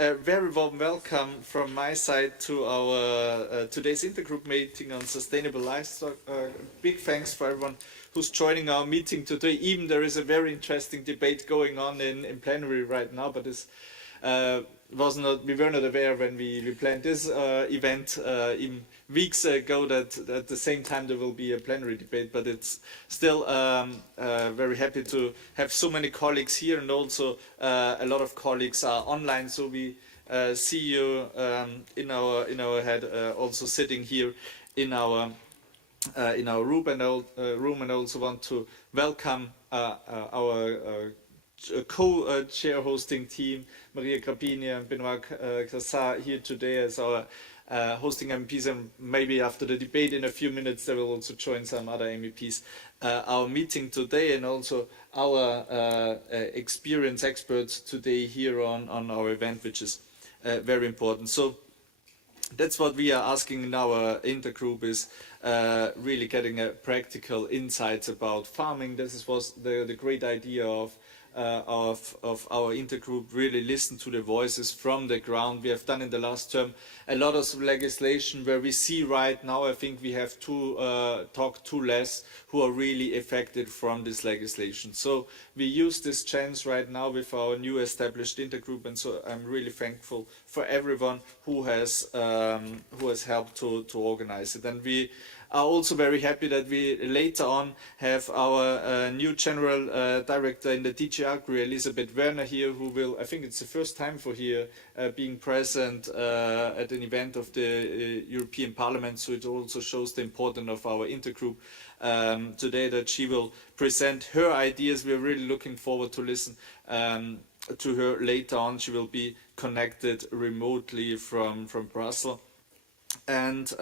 A very warm welcome from my side to our today's intergroup meeting on sustainable livestock. Big thanks for everyone who's joining our meeting today. Even there is a very interesting debate going on in plenary right now, but this we were not aware when we planned this event even weeks ago that at the same time there will be a plenary debate. But it's still very happy to have so many colleagues here, and also a lot of colleagues are online. So we see you in our head, also sitting here in our room, and also want to welcome our co-chair hosting team, Maria Grappini and Benoit Cassat, here today as our hosting MEPs, and maybe after the debate in a few minutes they will also join some other MEPs our meeting today, and also our experienced experts today here on our event, which is very important. So that's what we are asking in our intergroup, is really getting practical insights about farming. This was the great idea of our intergroup, really listen to the voices from the ground. We have done in the last term a lot of legislation where we see right now, I think we have to talk to less who are really affected from this legislation. So we use this chance right now with our new established intergroup, and so I'm really thankful for everyone who has helped to organize it. And we are also very happy that we later on have our new general director in the DG Agri, Elisabeth Werner, here, who will, I think it's the first time for here, being present at an event of the European Parliament. So it also shows the importance of our intergroup today, that she will present her ideas. We're really looking forward to listen to her later on. She will be connected remotely from Brussels. And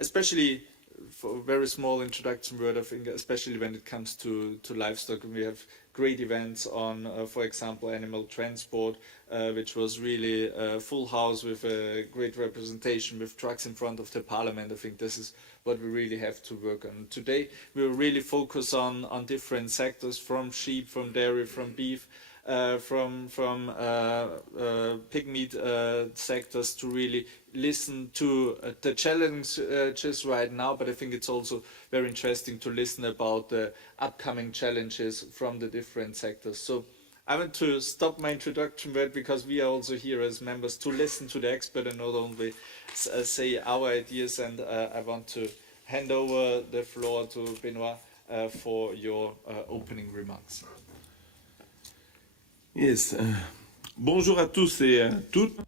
especially for a very small introduction word, I think, especially when it comes to livestock, we have great events on, for example, animal transport, which was really a full house with a great representation with trucks in front of the parliament. I think this is what we really have to work on. Today, we will really focus on different sectors, from sheep, from dairy, from beef, from pig meat sectors, to really listen to the challenges right now, but I think it's also very interesting to listen about the upcoming challenges from the different sectors. So I want to stop my introduction word, because we are also here as members to listen to the expert and not only say our ideas, and I want to hand over the floor to Benoit for your opening remarks. Yes. Bonjour à tous et à toutes.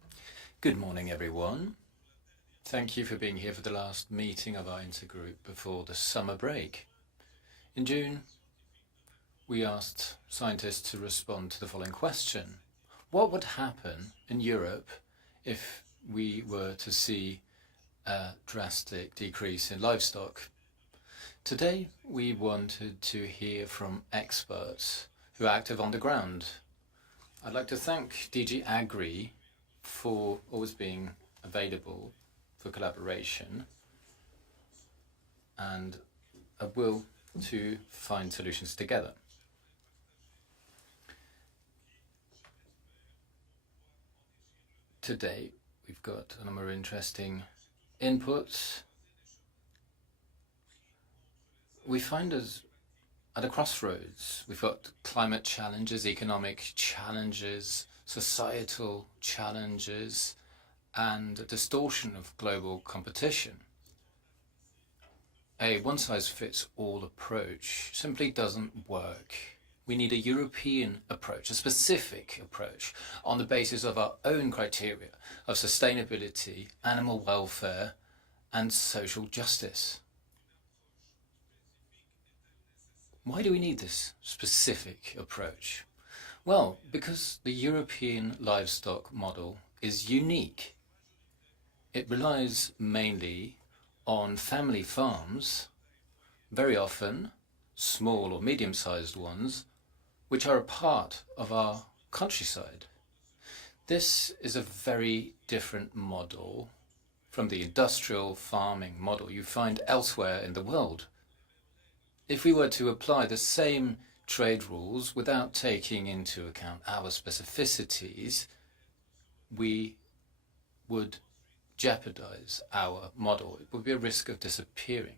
Good morning, everyone. Thank you for being here for the last meeting of our intergroup before the summer break. In June, we asked scientists to respond to the following question: what would happen in Europe if we were to see a drastic decrease in livestock? Today, we wanted to hear from experts who are active on the ground. I'd like to thank DG Agri for always being available for collaboration and a will to find solutions together. Today, we've got a number of interesting inputs. We find us at a crossroads. We've got climate challenges, economic challenges, societal challenges, and a distortion of global competition. A one-size-fits-all approach simply doesn't work. We need a European approach, a specific approach, on the basis of our own criteria of sustainability, animal welfare, and social justice. Why do we need this specific approach? Well, because the European livestock model is unique. It relies mainly on family farms, very often small or medium-sized ones, which are a part of our countryside. This is a very different model from the industrial farming model you find elsewhere in the world. If we were to apply the same trade rules without taking into account our specificities, we would jeopardize our model. It would be a risk of disappearing.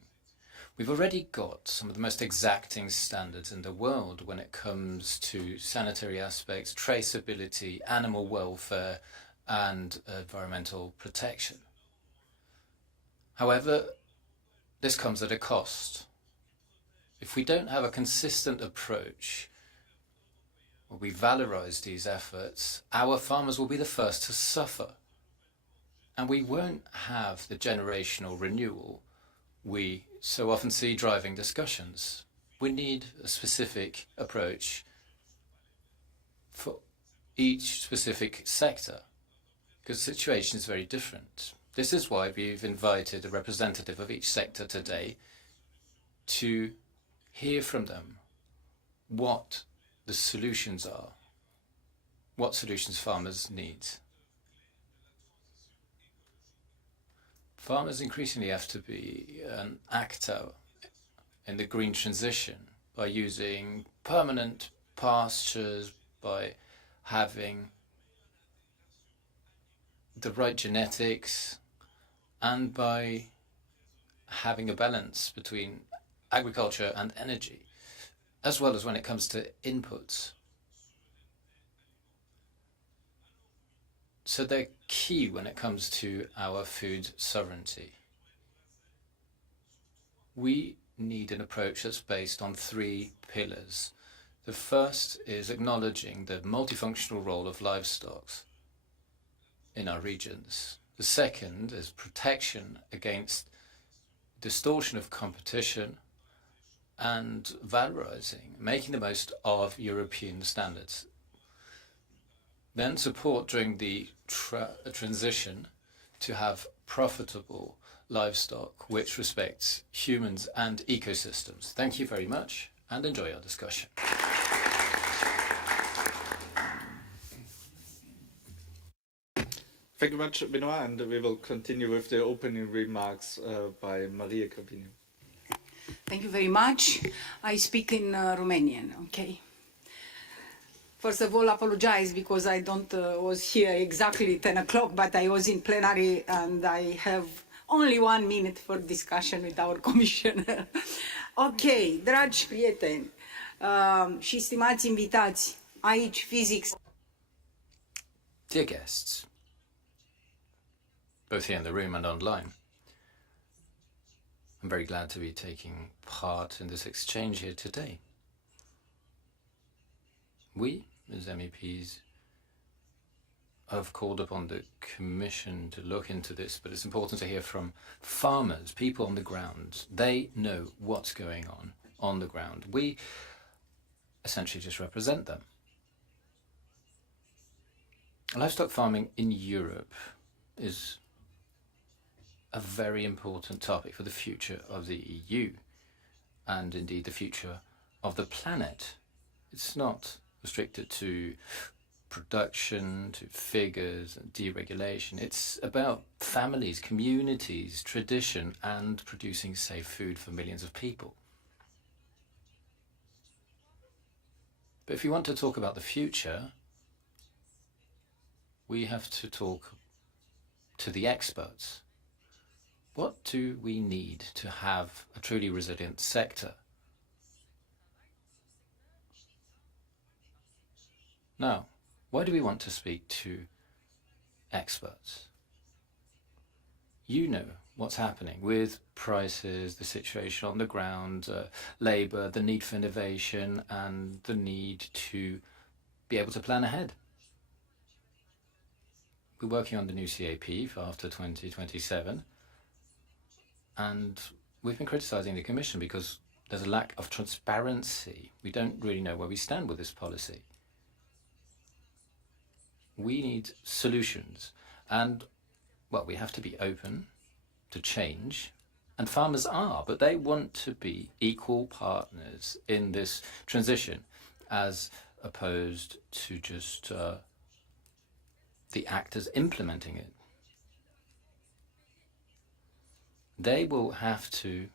We've already got some of the most exacting standards in the world when it comes to sanitary aspects, traceability, animal welfare, and environmental protection. However, this comes at a cost. If we don't have a consistent approach where we valorize these efforts, our farmers will be the first to suffer. And we won't have the generational renewal we so often see driving discussions. We need a specific approach for each specific sector, because the situation is very different. This is why we've invited a representative of each sector today to hear from them what the solutions are, what solutions farmers need. Farmers increasingly have to be an actor in the green transition by using permanent pastures, by having the right genetics, and by having a balance between agriculture and energy, as well as when it comes to inputs. So they're key when it comes to our food sovereignty. We need an approach that's based on 3 pillars. The first is acknowledging the multifunctional role of livestock in our regions. The second is protection against distortion of competition and valorizing, making the most of European standards. Then support during the transition to have profitable livestock which respects humans and ecosystems. Thank you very much and enjoy our discussion. Thank you much, Benoit, and we will continue with the opening remarks by Maria Capini. Thank you very much. I speak in Romanian, okay? First of all, apologize because I don't was here exactly 10 o'clock, but I was in plenary and I have only 1 minute for discussion with our commissioner. Ok, dragi prieteni și stimați invitați, aici physics. Dear guests, both here in the room and online, I'm very glad to be taking part in this exchange here today. We, as MEPs, have called upon the Commission to look into this, but it's important to hear from farmers, people on the ground. They know what's going on the ground. We essentially just represent them. Livestock farming in Europe is a very important topic for the future of the EU and indeed the future of the planet. It's not restricted to production, to figures and deregulation. It's about families, communities, tradition and producing safe food for millions of people. But if you want to talk about the future, we have to talk to the experts. What do we need to have a truly resilient sector? Now, why do we want to speak to experts? You know what's happening with prices, the situation on the ground, labour, the need for innovation and the need to be able to plan ahead. We're working on the new CAP for after 2027. And we've been criticising the Commission because there's a lack of transparency. We don't really know where we stand with this policy. We need solutions. And, well, we have to be open to change. And farmers are, but they want to be equal partners in this transition as opposed to just the actors implementing it. They will have to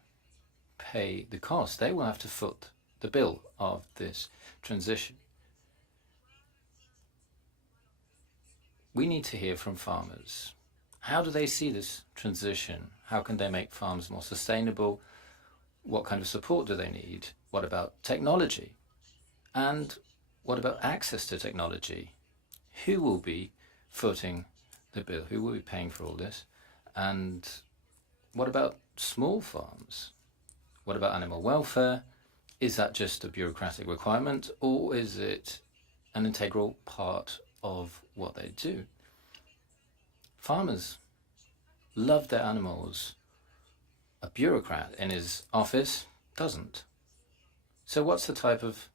pay the cost. They will have to foot the bill of this transition. we need to hear from farmers. How do they see this transition? How can they make farms more sustainable? What kind of support do they need? What about technology? And what about access to technology? Who will be footing the bill? Who will be paying for all this? And what about small farms? What about animal welfare? Is that just a bureaucratic requirement, or is it an integral part of what they do? Farmers love their animals. A bureaucrat in his office doesn't. So what's the type of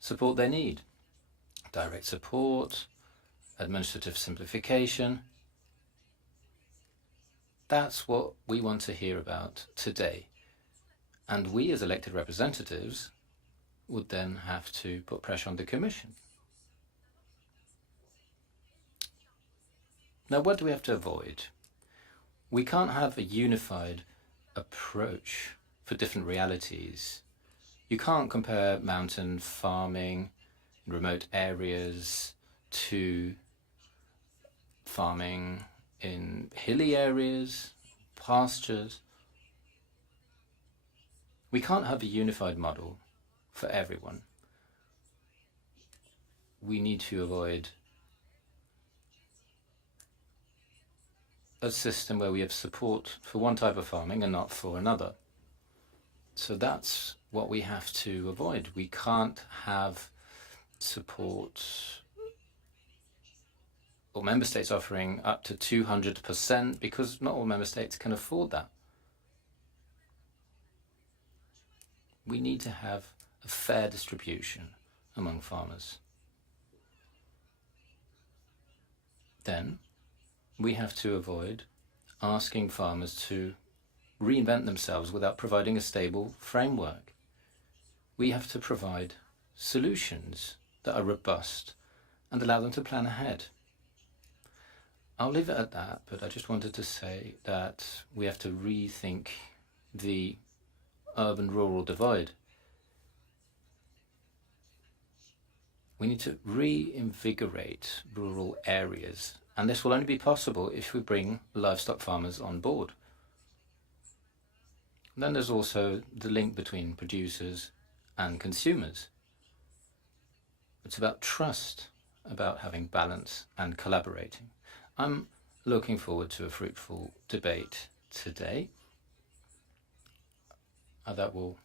support they need? Direct support, administrative simplification. That's what we want to hear about today. And we as elected representatives would then have to put pressure on the Commission. Now, what do we have to avoid? We can't have a unified approach for different realities. You can't compare mountain farming in remote areas to farming in hilly areas, pastures. We can't have a unified model for everyone. We need to avoid a system where we have support for one type of farming and not for another. So that's what we have to avoid. We can't have support or member states offering up to 200% because not all member states can afford that. We need to have a fair distribution among farmers. Then we have to avoid asking farmers to reinvent themselves without providing a stable framework. We have to provide solutions that are robust and allow them to plan ahead. I'll leave it at that, but I just wanted to say that we have to rethink the urban-rural divide. We need to reinvigorate rural areas, and this will only be possible if we bring livestock farmers on board. And then there's also the link between producers and consumers. It's about trust, about having balance and collaborating. I'm looking forward to a fruitful debate today. That will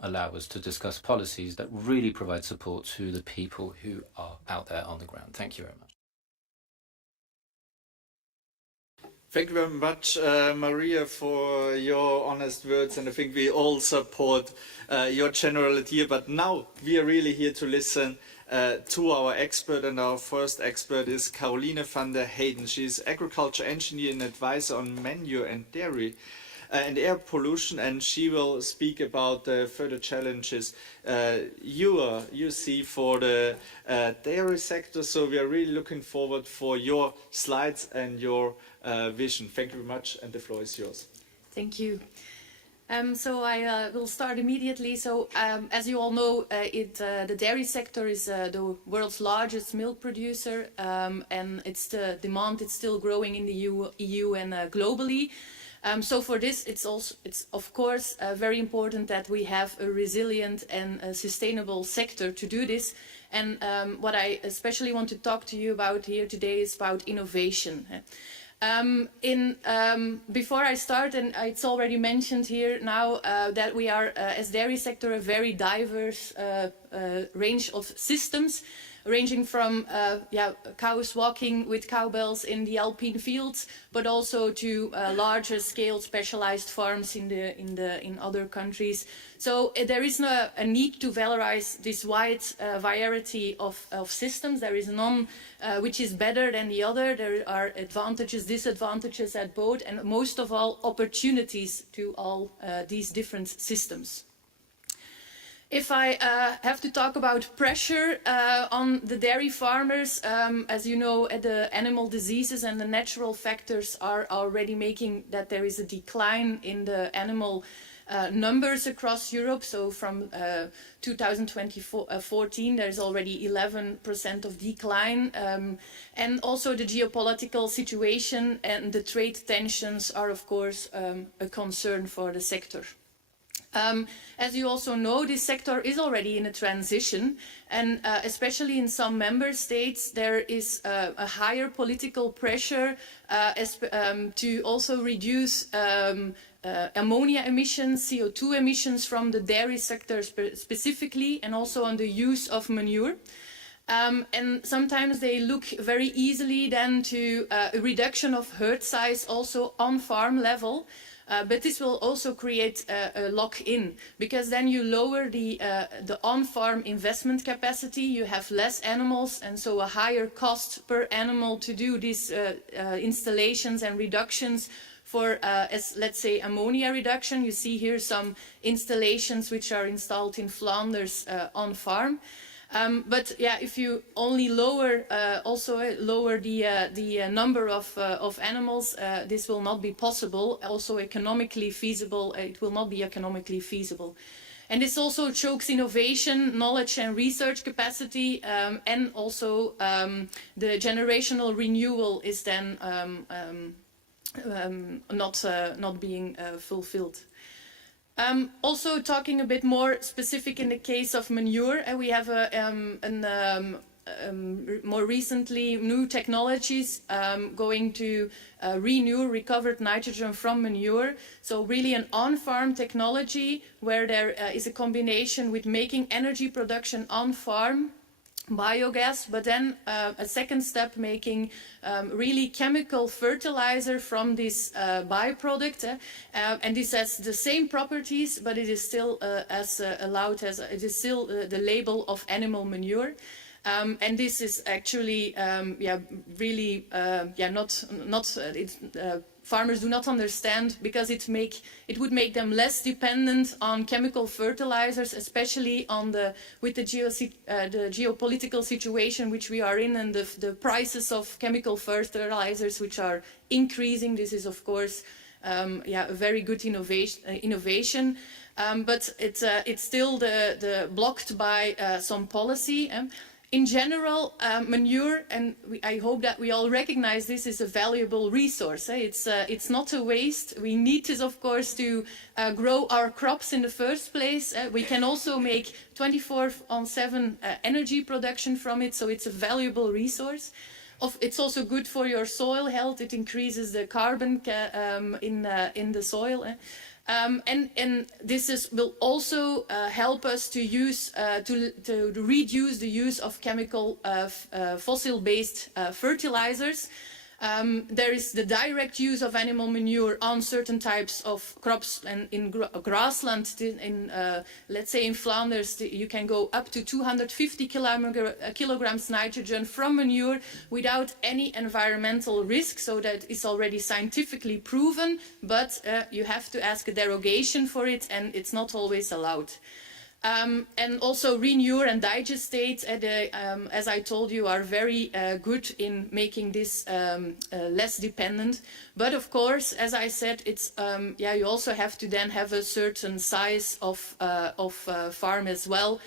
allow us to discuss policies that really provide support to the people who are out there on the ground. Thank you very much. Thank you very much, Maria, for your honest words, and I think we all support your general idea. But now we are really here to listen to our expert, and our first expert is Caroline van der Heyden. She's agriculture engineer and advisor on manure and dairy and air pollution, and she will speak about the further challenges you see for the dairy sector. So we are really looking forward for your slides and your vision. Thank you very much, and the floor is yours. Thank you. So I will start immediately. So as you all know, the dairy sector is the world's largest milk producer, and the demand is still growing in the EU and globally. So for this, it's of course very important that we have a resilient and a sustainable sector to do this. And what I especially want to talk to you about here today is about innovation. Before I start, and it's already mentioned here now, that we are, as dairy sector, a very diverse range of systems, ranging from cows walking with cowbells in the alpine fields, but also to larger scale specialized farms in other countries. So there is a need to valorize this wide variety of systems. There is none which is better than the other. There are advantages, disadvantages at both, and most of all, opportunities to all these different systems. If I have to talk about pressure on the dairy farmers, as you know, the animal diseases and the natural factors are already making that there is a decline in the animal numbers across Europe. So from 2014, there's already 11% of decline. And also the geopolitical situation and the trade tensions are, of course, a concern for the sector. As you also know, this sector is already in a transition, and especially in some member states, there is a higher political pressure to also reduce ammonia emissions, CO2 emissions from the dairy sector specifically, and also on the use of manure. And sometimes they look very easily then to a reduction of herd size also on farm level. But this will also create a lock-in, because then you lower the on-farm investment capacity, you have less animals, and so a higher cost per animal to do these installations and reductions for, as let's say, ammonia reduction. You see here some installations which are installed in Flanders on farm. But yeah, if you only lower the number of animals, this will not be possible. Also economically feasible, it will not be economically feasible. And this also chokes innovation, knowledge and research capacity, and also the generational renewal is then not being fulfilled. Also talking a bit more specific in the case of manure, we have more recently new technologies going to renew recovered nitrogen from manure. So really an on-farm technology where there is a combination with making energy production on-farm, biogas, but then a second step making really chemical fertilizer from this byproduct, and this has the same properties, but it is still allowed as it is still the label of animal manure. And this is actually, farmers do not understand, because it would make them less dependent on chemical fertilizers, especially with the geopolitical situation which we are in, and the prices of chemical fertilizers which are increasing. This is, of course, a very good innovation. But it's still blocked by some policy. In general, manure, and I hope that we all recognize this, is a valuable resource. It's not a waste. We need this, of course, to grow our crops in the first place. We can also make 24/7 energy production from it, so it's a valuable resource. It's also good for your soil health. It increases the carbon in the soil. And this will also help us to reduce the use of chemical fossil-based fertilizers. There is the direct use of animal manure on certain types of crops, and in grassland, let's say in Flanders, you can go up to 250 kilograms nitrogen from manure without any environmental risk, so that is already scientifically proven, but you have to ask a derogation for it, and it's not always allowed. And also Renewer and Digestate, as I told you, are very good in making this less dependent. But of course, as I said, it's you also have to then have a certain size of farm as well.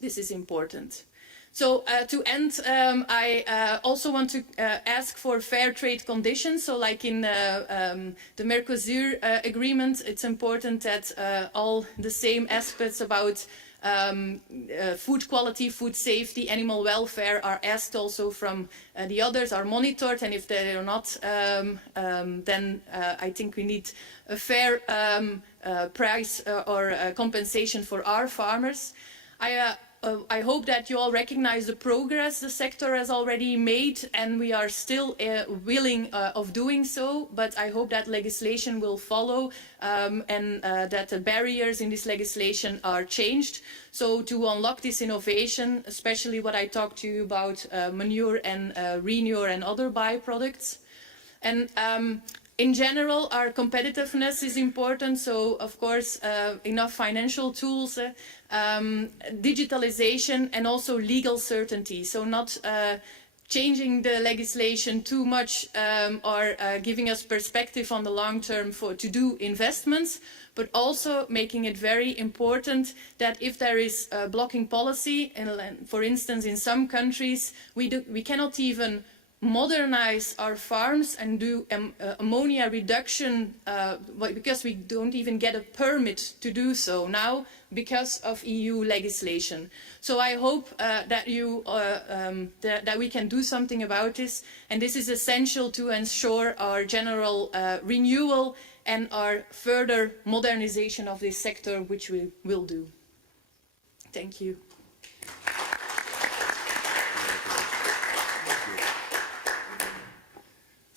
This is important. So to end, I also want to ask for fair trade conditions. So like in the Mercosur agreement, it's important that all the same aspects about food quality, food safety, animal welfare are asked also from the others, are monitored, and if they are not, then I think we need a fair price or compensation for our farmers. I hope that you all recognize the progress the sector has already made, and we are still willing of doing so, but I hope that legislation will follow and that the barriers in this legislation are changed. So to unlock this innovation, especially what I talked to you about manure and Renewer and other byproducts. And in general, our competitiveness is important, so of course enough financial tools, digitalization, and also legal certainty. So not changing the legislation too much or giving us perspective on the long term to do investments, but also making it very important that if there is a blocking policy, for instance, in some countries, we cannot even modernize our farms and do ammonia reduction because we don't even get a permit to do so now because of EU legislation. So I hope that we can do something about this, and this is essential to ensure our general renewal and our further modernization of this sector, which we will do. Thank you.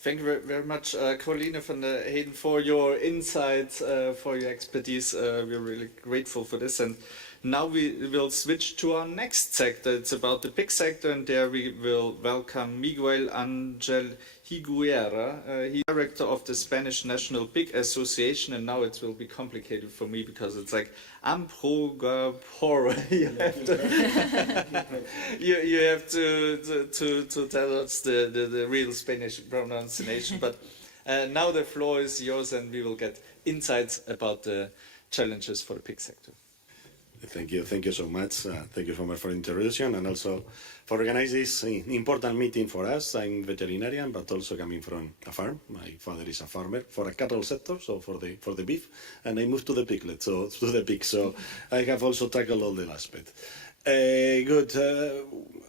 Thank you very much, Caroline van der Heden, for your insights, for your expertise. We're really grateful for this. And now we will switch to our next sector. It's about the pig sector, and there we will welcome Miguel Angel Higuera. He's director of the Spanish National Pig Association, and now it will be complicated for me because it's like Amprogapor. You have to tell us the real Spanish pronunciation. But now the floor is yours, and we will get insights about the challenges for the pig sector. Thank you so much. Thank you so much for the introduction and also for organizing this important meeting for us. I'm veterinarian, but also coming from a farm. My father is a farmer for a cattle sector, so for the beef, and I moved to the piglet, so to the pig. So I have also tackled all the aspects. Good.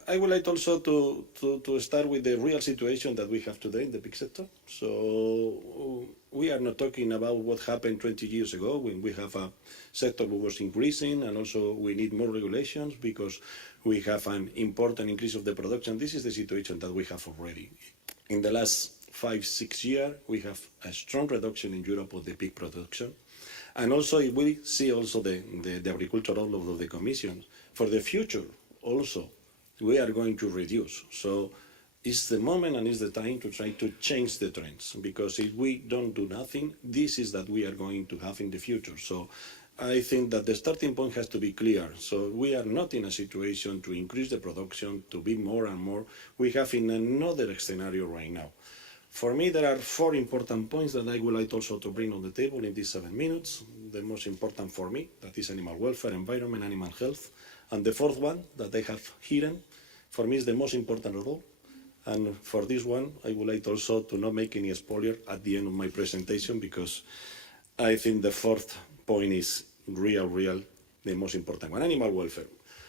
I would like also to start with the real situation that we have today in the pig sector. So we are not talking about what happened 20 years ago when we have a sector that was increasing, and also we need more regulations because we have an important increase of the production. This is the situation that we have already. In the last 5-6 years, we have a strong reduction in Europe of the pig production. And also we see also the agricultural law of the Commission. For the future also, we are going to reduce. So it's the moment and it's the time to try to change the trends, because if we don't do nothing, this is that we are going to have in the future. So I think that the starting point has to be clear. So we are not in a situation to increase the production, to be more and more. We have in another scenario right now. For me, there are 4 important points that I would like also to bring on the table in these 7 minutes. The most important for me, that is animal welfare, environment, animal health. And the 4th one that I have hidden, for me is the most important of all. And for this one, I would like also to not make any spoiler at the end of my presentation, because I think the 4th point is real, the most important one. Animal welfare.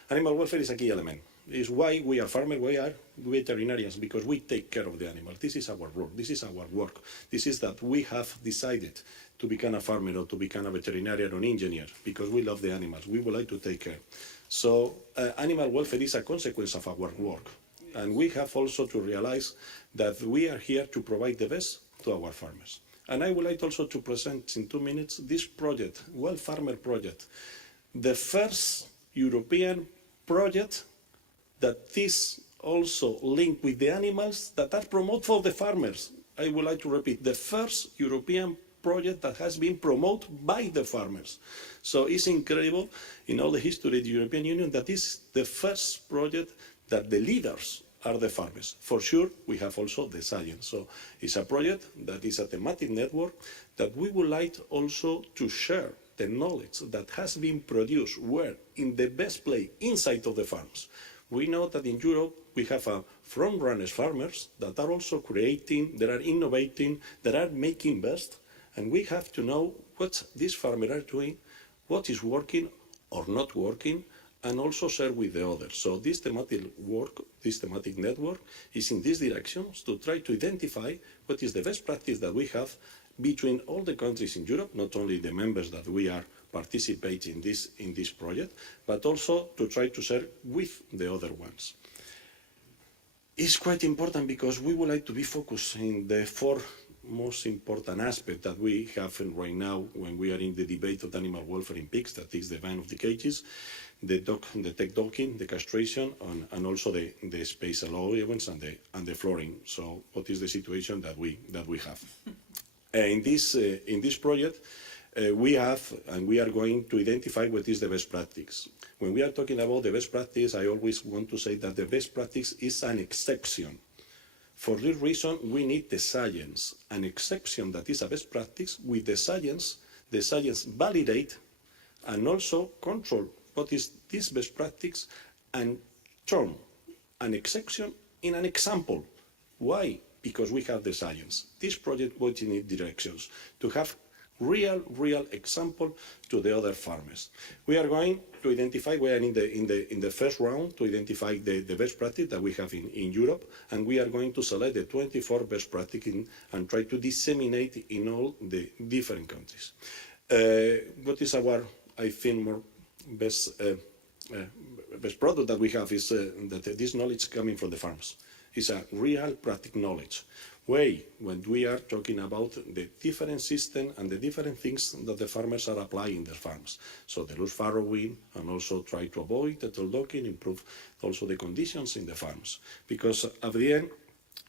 Animal welfare is a key element. It's why we are farmers, we are veterinarians, because we take care of the animals. This is our role, this is our work. This is that we have decided to become a farmer or to become a veterinarian or an engineer, because we love the animals, we would like to take care. So animal welfare is a consequence of our work. And we have also to realize that we are here to provide the best to our farmers. And I would like also to present in 2 minutes this project, Well Farmer Project, the first European project that is also linked with the animals that are promoted for the farmers. I would like to repeat, the first European project that has been promoted by the farmers. So it's incredible in all the history of the European Union that is the first project that the leaders are the farmers. For sure, we have also the science. So it's a project that is a thematic network that we would like also to share the knowledge that has been produced where in the best place inside of the farms. We know that in Europe we have front-runners farmers that are also creating, that are innovating, that are making best, and we have to know what these farmers are doing, what is working or not working, and also share with the others. So this thematic work, this thematic network is in these directions to try to identify what is the best practice that we have between all the countries in Europe, not only the members that we are participating in this project, but also to try to share with the other ones. It's quite important because we would like to be focused in the 4 most important aspects that we have right now when we are in the debate of animal welfare in pigs, that is the ban of the cages, the tech docking, the castration, and also the space allowance and the flooring. So what is the situation that we have? In this project, we have and we are going to identify what is the best practice. When we are talking about the best practice, I always want to say that the best practice is an exception. For this reason, we need the science, an exception that is a best practice with the science validate and also control what is this best practice and turn an exception in an example. Why? Because we have the science. This project will need directions to have real example to the other farmers. We are going to identify, we are in the first round to identify the best practice that we have in Europe, and we are going to select the 24 best practices and try to disseminate in all the different countries. What is our, I think, more best product that we have is that this knowledge coming from the farms. It's a real practical knowledge. When we are talking about the different system and the different things that the farmers are applying in their farms. So the loose farrowing, and also try to avoid the tail docking, improve also the conditions in the farms. Because at the end,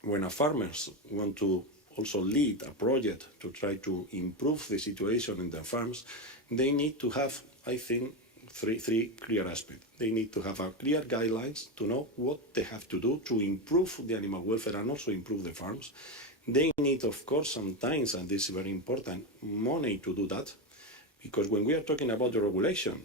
when a farmers want to also lead a project to try to improve the situation in their farms, they need to have, I think, three clear aspects. They need to have a clear guidelines to know what they have to do to improve the animal welfare and also improve the farms. They need, of course, sometimes, and this is very important, money to do that, because when we are talking about the regulation,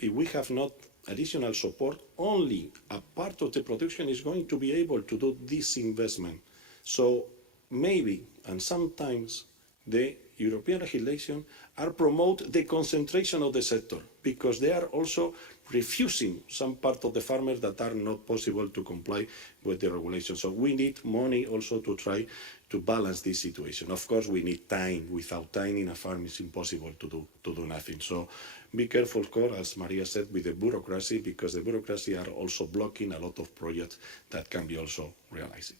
if we have not additional support, only a part of the production is going to be able to do this investment. So maybe, and sometimes, the European legislation are promote the concentration of the sector, because they are also refusing some part of the farmers that are not possible to comply with the regulation. So we need money also to try to balance this situation. Of course, we need time. Without time in a farm, it's impossible to do nothing. So be careful, of course, as Maria said, with the bureaucracy, because the bureaucracy are also blocking a lot of projects that can be also realized.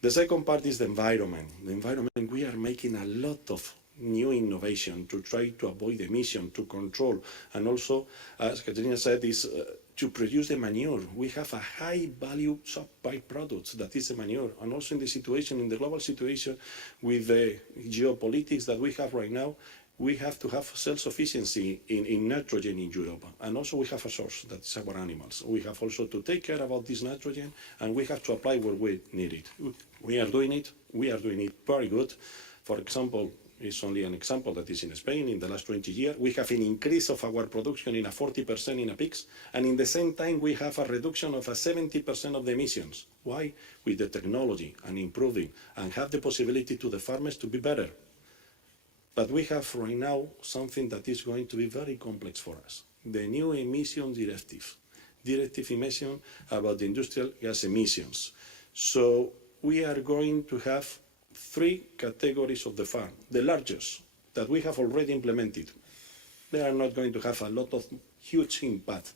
The second part is the environment. The environment, we are making a lot of new innovation to try to avoid emission, to control, and also, as Katerina said, is to produce the manure. We have a high value sub-byproducts that is the manure, and also in the situation, in the global situation, with the geopolitics that we have right now, we have to have self-sufficiency in nitrogen in Europe, and also we have a source, that is our animals. We have also to take care about this nitrogen, and we have to apply where we need it. We are doing it very good. For example, it's only an example that is in Spain. In the last 20 years, we have an increase of our production in a 40% in a pigs, and in the same time, we have a reduction of a 70% of the emissions. Why? With the technology and improving, and have the possibility to the farmers to be better. But we have right now something that is going to be very complex for us. The new emission directive emission about the industrial gas emissions. So we are going to have 3 categories of the farm. The largest, that we have already implemented. They are not going to have a lot of huge impact.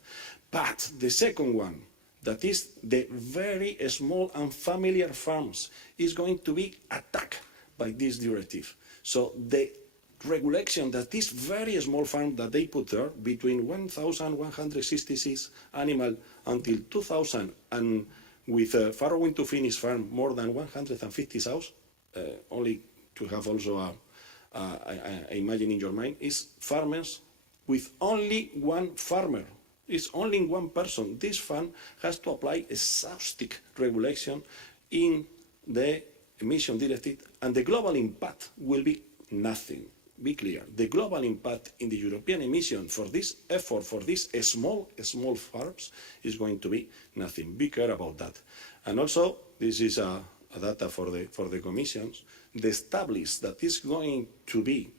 But the second one, that is the very small and familiar farms, is going to be attacked by this directive. So the regulation that this very small farm that they put there, between 1,166 animal until 2,000, and with farrowing to finish farm more than 150,000, only to have also imagine in your mind, is farmers with only one farmer. It's only one person. This farm has to apply exhaustive regulation in the emission directive, and the global impact will be nothing. Be clear, the global impact in the European emission for this effort, for these small farms, is going to be nothing. Be clear about that. And also, this is a data for the commissions, the established that is going to be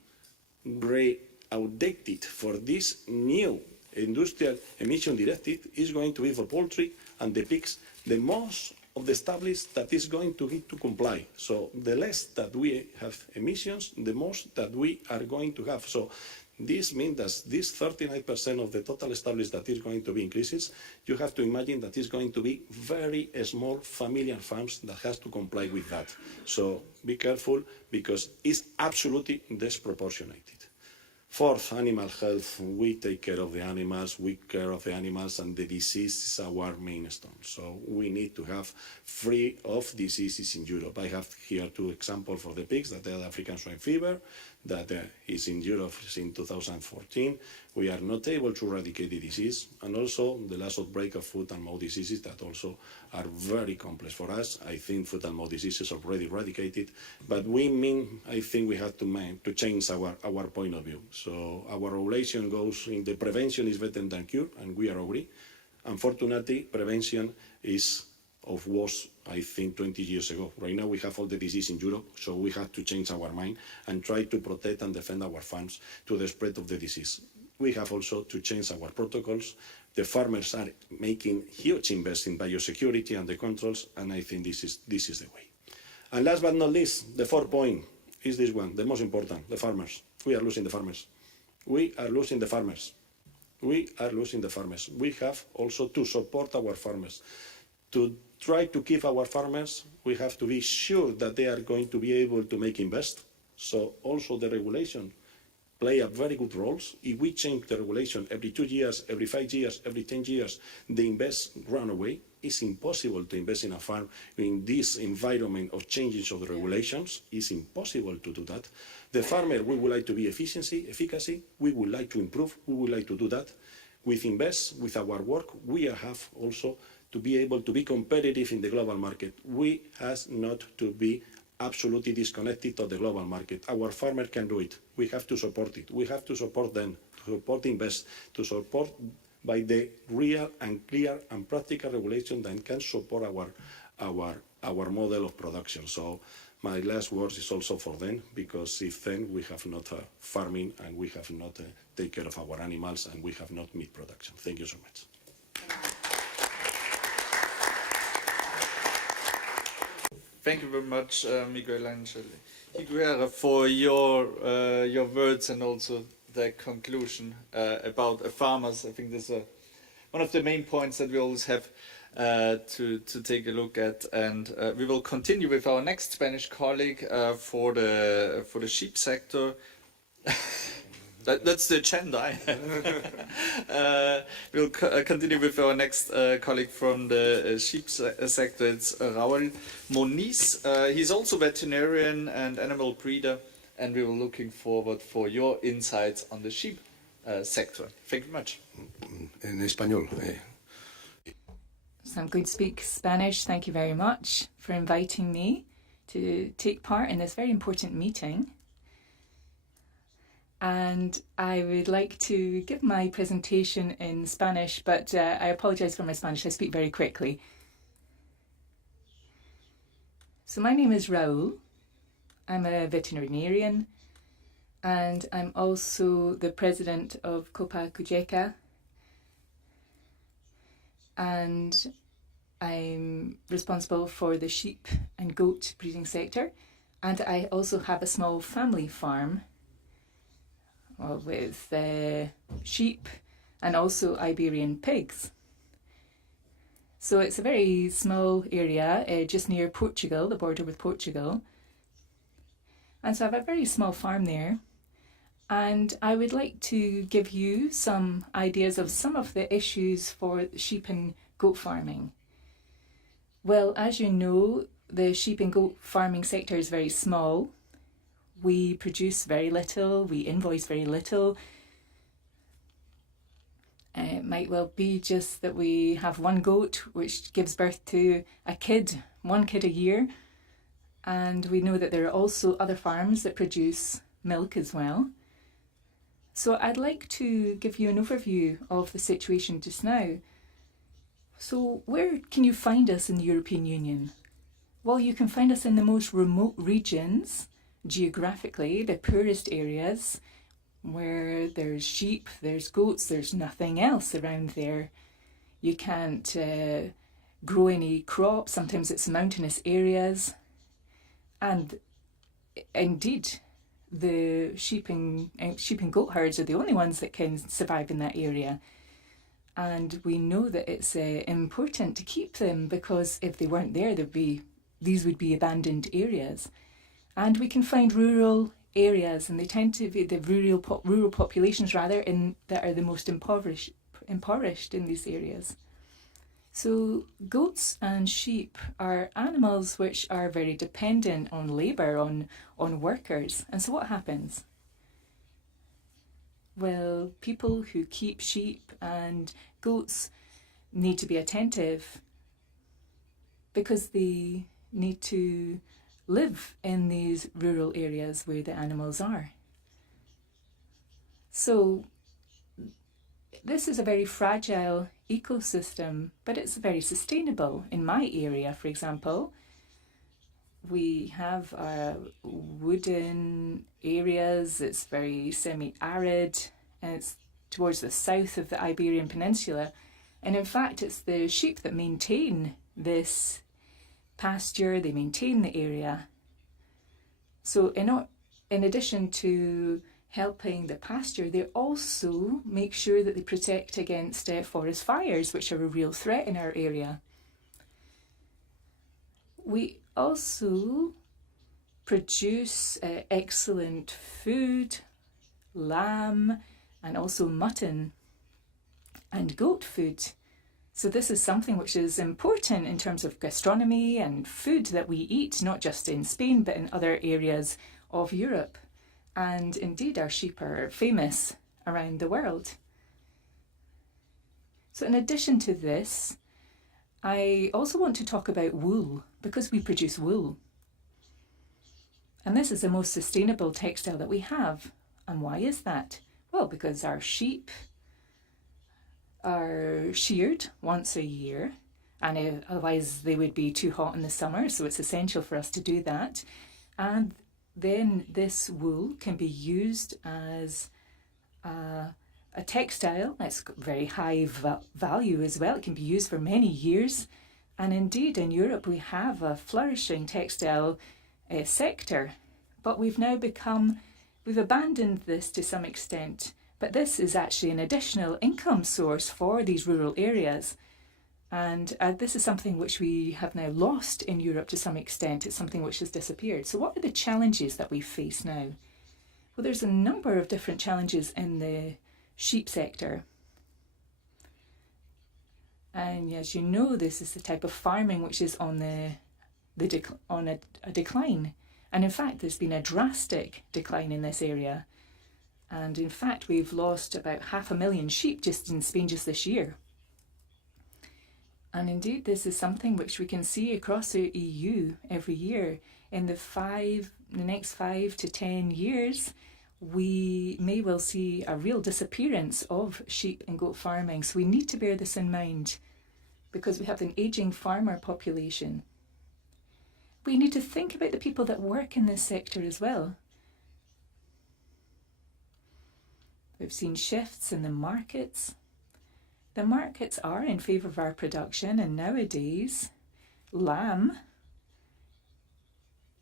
outdated for this new industrial emission directive is going to be for poultry and the pigs, the most of the established that is going to need to comply. So the less that we have emissions, the most that we are going to have. So this means that this 39% of the total established that is going to be increases, you have to imagine that is going to be very small familiar farms that has to comply with that. So be careful, because it's absolutely disproportionate. Fourth, animal health. We take care of the animals, and the disease is our mainstone. So we need to have free of diseases in Europe. I have here 2 examples for the pigs, that are African swine fever, that is in Europe since 2014. We are not able to eradicate the disease, and also the last outbreak of foot and mouth diseases that also are very complex for us. I think foot and mouth diseases are already eradicated, but I think we have to change our point of view. So our regulation goes in the prevention is better than cure, and we are agree. Unfortunately, prevention was, I think, 20 years ago. Right now we have all the disease in Europe, so we have to change our mind and try to protect and defend our farms to the spread of the disease. We have also to change our protocols. The farmers are making huge investment in biosecurity and the controls, and I think this is the way. And last but not least, the fourth point is this one, the most important, the farmers. We are losing the farmers. We are losing the farmers. We are losing the farmers. We have also to support our farmers. To try to keep our farmers, we have to be sure that they are going to be able to invest. So also the regulation play a very good roles. If we change the regulation every 2 years, every 5 years, every 10 years, the invest run away. It's impossible to invest in a farm in this environment of changes of the regulations. It's impossible to do that. The farmer, we would like to be efficacy. We would like to improve. We would like to do that. With invest, with our work, we have also to be able to be competitive in the global market. We have not to be absolutely disconnected to the global market. Our farmer can do it. We have to support it. We have to support them, to support invest, to support by the real and clear and practical regulation that can support our model of production. So my last words is also for them, because if then we have not farming and we have not take care of our animals and we have not meat production. Thank you so much. Thank you very much, Miguel Angel Higuera, for your words and also the conclusion about farmers. I think this is one of the main points that we always have to take a look at, and we will continue with our next Spanish colleague for the sheep sector. That's the agenda. We'll continue with our next colleague from the sheep sector. It's Raul Moniz. He's also veterinarian and animal breeder, and we were looking forward for your insights on the sheep sector. Thank you very much. En español. So I'm going to speak Spanish. Thank you very much for inviting me to take part in this very important meeting. And I would like to give my presentation in Spanish, but I apologize for my Spanish. I speak very quickly. So my name is Raul. I'm a veterinarian, and I'm also the president of Copa Cogeca. And I'm responsible for the sheep and goat breeding sector. And I also have a small family farm with sheep and also Iberian pigs. So it's a very small area just near Portugal, the border with Portugal. And so I have a very small farm there. And I would like to give you some ideas of some of the issues for sheep and goat farming. Well, as you know, the sheep and goat farming sector is very small. We produce very little, we invoice very little. It might well be just that we have one goat which gives birth to one kid a year. And we know that there are also other farms that produce milk as well. So I'd like to give you an overview of the situation just now. So where can you find us in the European Union? Well, you can find us in the most remote regions, geographically, the poorest areas, where there's sheep, there's goats, there's nothing else around there. You can't grow any crops, sometimes it's mountainous areas. And indeed, the sheep and goat herds are the only ones that can survive in that area. And we know that it's important to keep them, because if they weren't there, these would be abandoned areas. And we can find rural areas, and they tend to be the rural populations that are the most impoverished in these areas. So goats and sheep are animals which are very dependent on labour, on workers. And so what happens? well, people who keep sheep and goats need to be attentive because they need to live in these rural areas where the animals are. So this is a very fragile ecosystem, but it's very sustainable. In my area, for example, we have wooden areas. It's very semi-arid, and it's towards the south of the Iberian Peninsula. And in fact, it's the sheep that maintain this pasture, they maintain the area. So in addition to helping the pasture, they also make sure that they protect against forest fires, which are a real threat in our area. We also produce excellent food, lamb, and also mutton and goat food. So this is something which is important in terms of gastronomy and food that we eat, not just in Spain, but in other areas of Europe. And indeed, our sheep are famous around the world. So in addition to this, I also want to talk about wool, because we produce wool. And this is the most sustainable textile that we have. And why is that? Well, because our sheep are sheared once a year, and otherwise they would be too hot in the summer, so it's essential for us to do that. And then this wool can be used as a textile. It's got very high value as well. It can be used for many years. And indeed, in Europe, we have a flourishing textile sector, but we've abandoned this to some extent. But this is actually an additional income source for these rural areas. And this is something which we have now lost in Europe to some extent. It's something which has disappeared. So what are the challenges that we face now? Well, there's a number of different challenges in the sheep sector. And as you know, this is the type of farming which is on a decline. And in fact, there's been a drastic decline in this area. And in fact, we've lost about 500,000 sheep just in Spain just this year. And indeed, this is something which we can see across the EU every year. In the next 5 to 10 years, we may well see a real disappearance of sheep and goat farming. So we need to bear this in mind because we have an ageing farmer population. We need to think about the people that work in this sector as well. We've seen shifts in the markets. The markets are in favour of our production, and nowadays lamb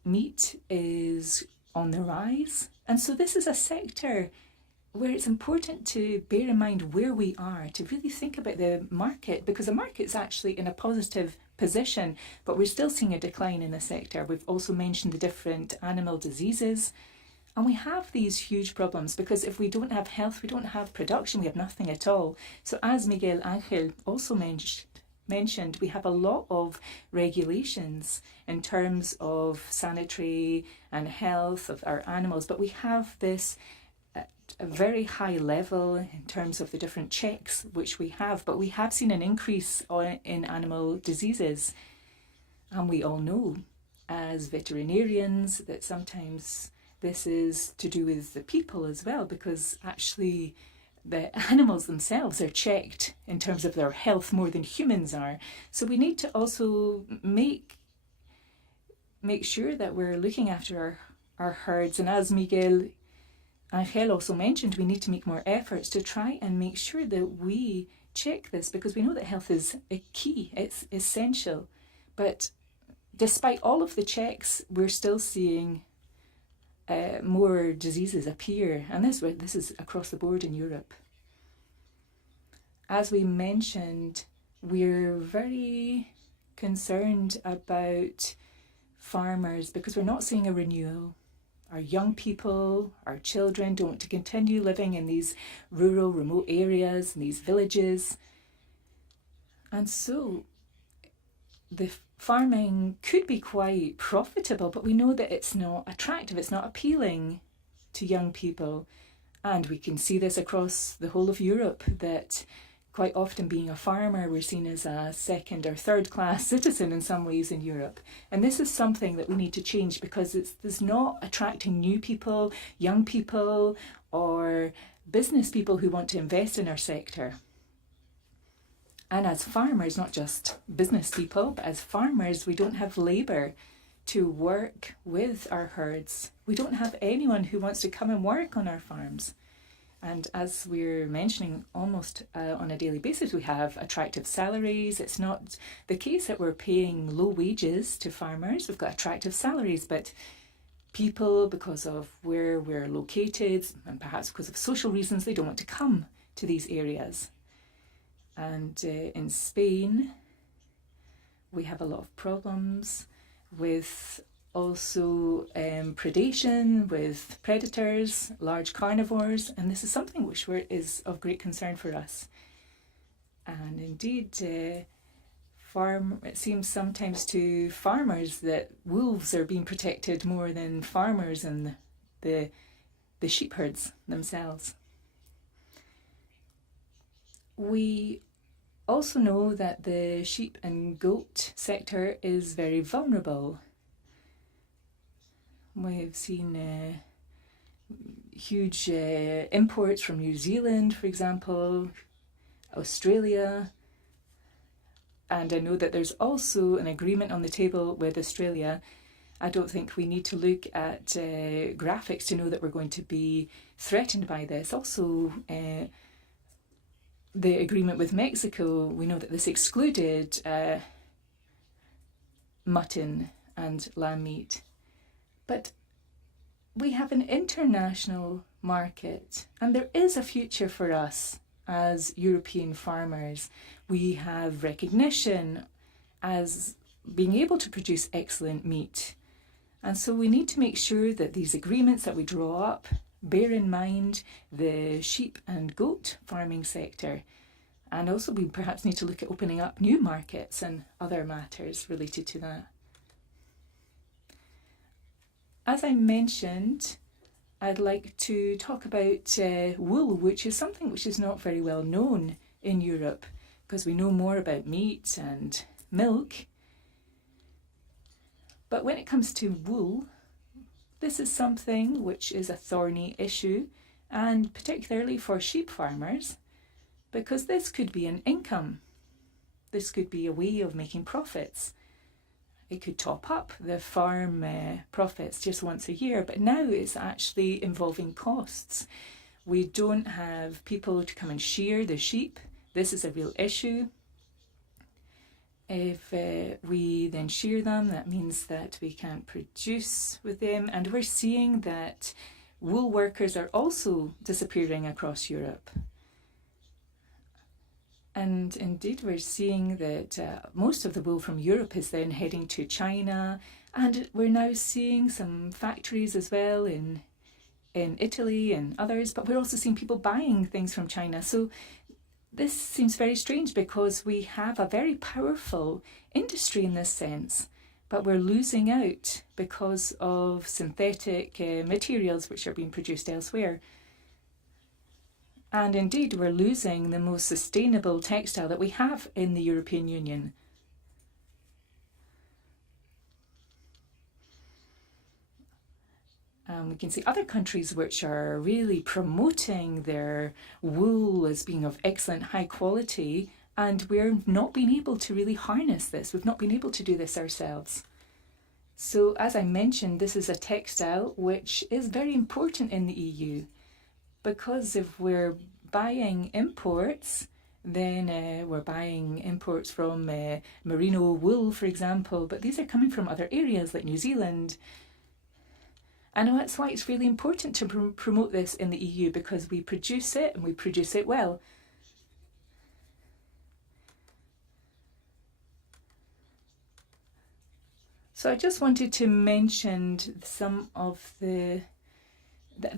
meat is on the rise. And so this is a sector where it's important to bear in mind where we are, to really think about the market, because the market's actually in a positive position, but we're still seeing a decline in the sector. We've also mentioned the different animal diseases. And we have these huge problems because if we don't have health, we don't have production, we have nothing at all. So as Miguel Angel also mentioned, we have a lot of regulations in terms of sanitary and health of our animals, but we have this at a very high level in terms of the different checks which we have, but we have seen an increase in animal diseases. And we all know as veterinarians that sometimes this is to do with the people as well, because actually the animals themselves are checked in terms of their health more than humans are. So we need to also make sure that we're looking after our herds. And as Miguel Angel also mentioned, we need to make more efforts to try and make sure that we check this, because we know that health is a key, it's essential. But despite all of the checks, we're still seeing more diseases appear, and this is across the board in Europe. As we mentioned, we're very concerned about farmers because we're not seeing a renewal. Our young people, our children don't want to continue living in these rural, remote areas, in these villages. And so the farming could be quite profitable, but we know that it's not attractive, it's not appealing to young people. And we can see this across the whole of Europe, that quite often being a farmer, we're seen as a second or third class citizen in some ways in Europe. And this is something that we need to change, because it's not attracting new people, young people, or business people who want to invest in our sector. And as farmers, not just business people, but as farmers, we don't have labour to work with our herds. We don't have anyone who wants to come and work on our farms. And as we're mentioning almost on a daily basis, we have attractive salaries. It's not the case that we're paying low wages to farmers. We've got attractive salaries, but people, because of where we're located, and perhaps because of social reasons, they don't want to come to these areas. And in Spain, we have a lot of problems with also predation, with predators, large carnivores, and this is something which is of great concern for us. And indeed, it seems sometimes to farmers that wolves are being protected more than farmers and the sheep herds themselves. We also know that the sheep and goat sector is very vulnerable. We've seen huge imports from New Zealand, for example, Australia, and I know that there's also an agreement on the table with Australia. I don't think we need to look at graphics to know that we're going to be threatened by this. Also, the agreement with Mexico, we know that this excluded mutton and lamb meat. But we have an international market, and there is a future for us as European farmers. We have recognition as being able to produce excellent meat. And so we need to make sure that these agreements that we draw up bear in mind the sheep and goat farming sector. And also we perhaps need to look at opening up new markets and other matters related to that. As I mentioned, I'd like to talk about wool, which is something which is not very well known in Europe, because we know more about meat and milk. But when it comes to wool, this is something which is a thorny issue, and particularly for sheep farmers, because this could be an income. This could be a way of making profits. It could top up the farm profits just once a year, but now it's actually involving costs. We don't have people to come and shear the sheep. This is a real issue. If we then shear them, that means that we can't produce with them, and we're seeing that wool workers are also disappearing across Europe. And indeed, we're seeing that most of the wool from Europe is then heading to China, and we're now seeing some factories as well in Italy and others, but we're also seeing people buying things from China. So this seems very strange, because we have a very powerful industry in this sense, but we're losing out because of synthetic materials which are being produced elsewhere. And indeed, we're losing the most sustainable textile that we have in the European Union. We can see other countries which are really promoting their wool as being of excellent high quality, and we're not being able to really harness this. We've not been able to do this ourselves. So as I mentioned, this is a textile which is very important in the EU. Because if we're buying imports, then we're buying imports from merino wool, for example, but these are coming from other areas like New Zealand. And that's why it's really important to promote this in the EU, because we produce it and we produce it well. So I just wanted to mention some of the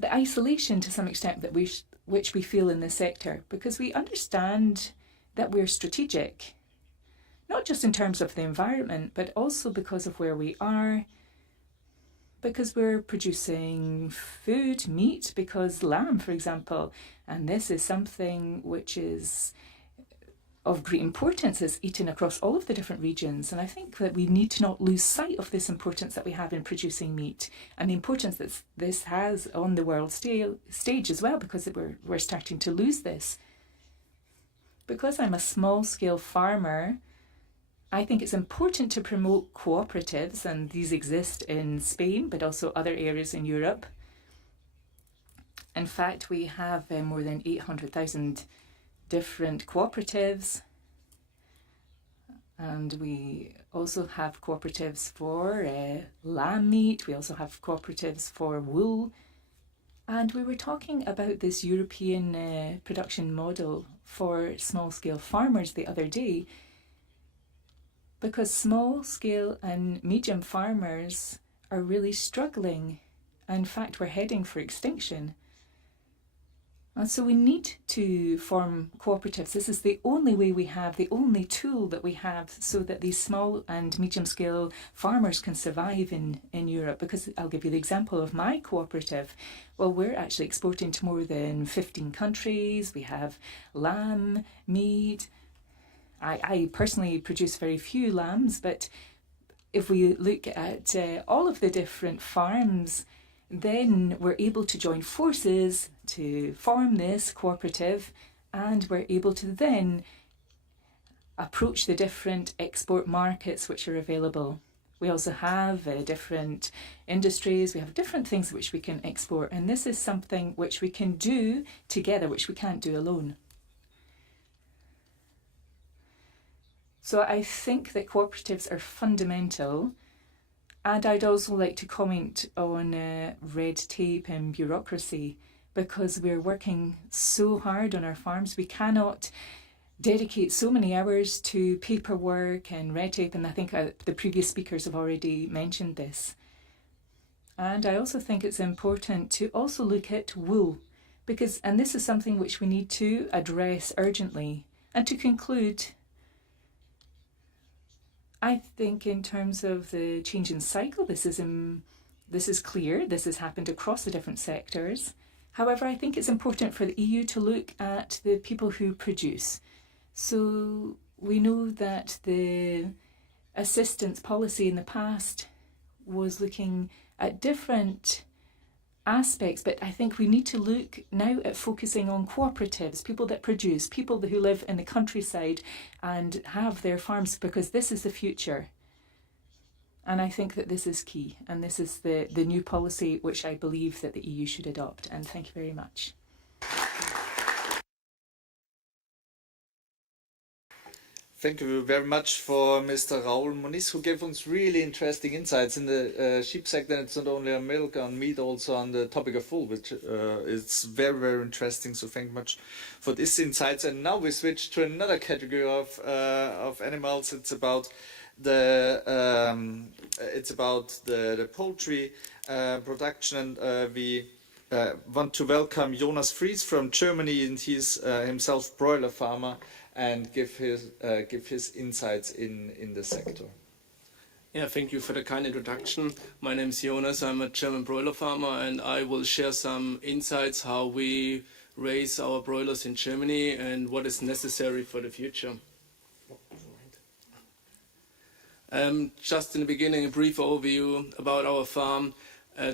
isolation to some extent that which we feel in this sector, because we understand that we're strategic, not just in terms of the environment, but also because of where we are, because we're producing food, meat, because lamb, for example, and this is something which is of great importance, is eaten across all of the different regions. And I think that we need to not lose sight of this importance that we have in producing meat and the importance that this has on the world stage as well, because we're starting to lose this. Because I'm a small-scale farmer, I think it's important to promote cooperatives, and these exist in Spain, but also other areas in Europe. In fact, we have more than 800,000 different cooperatives, and we also have cooperatives for lamb meat. We also have cooperatives for wool, and we were talking about this European production model for small-scale farmers the other day, because small-scale and medium farmers are really struggling. In fact, we're heading for extinction. And so we need to form cooperatives. This is the only way we have, the only tool that we have, so that these small and medium scale farmers can survive in Europe. Because I'll give you the example of my cooperative. Well, we're actually exporting to more than 15 countries. We have lamb, meat. I personally produce very few lambs, but if we look at all of the different farms, then we're able to join forces to form this cooperative, and we're able to then approach the different export markets which are available. We also have different industries, we have different things which we can export, and this is something which we can do together, which we can't do alone. So I think that cooperatives are fundamental. And I'd also like to comment on red tape and bureaucracy, because we're working so hard on our farms. We cannot dedicate so many hours to paperwork and red tape, and I think the previous speakers have already mentioned this. And I also think it's important to also look at wool, and this is something which we need to address urgently. And to conclude, I think in terms of the change in cycle, this is clear. This has happened across the different sectors. However, I think it's important for the EU to look at the people who produce. So we know that the assistance policy in the past was looking at different aspects, but I think we need to look now at focusing on cooperatives, people that produce, people who live in the countryside and have their farms, because this is the future. And I think that this is key, and this is the new policy which I believe that the EU should adopt. And thank you very much. Thank you very much for Mr. Raúl Moniz, who gave us really interesting insights in the sheep sector. It's not only on milk, on meat, also on the topic of wool, which is very, very interesting. So thank you much for these insights. And now we switch to another category of animals. It's about the poultry production, and we want to welcome Jonas Fries from Germany, and he's himself broiler farmer, and give his insights in the sector. Yeah, thank you for the kind introduction. My name is Jonas. I'm a German broiler farmer, and I will share some insights how we raise our broilers in Germany and what is necessary for the future. Just in the beginning, a brief overview about our farm.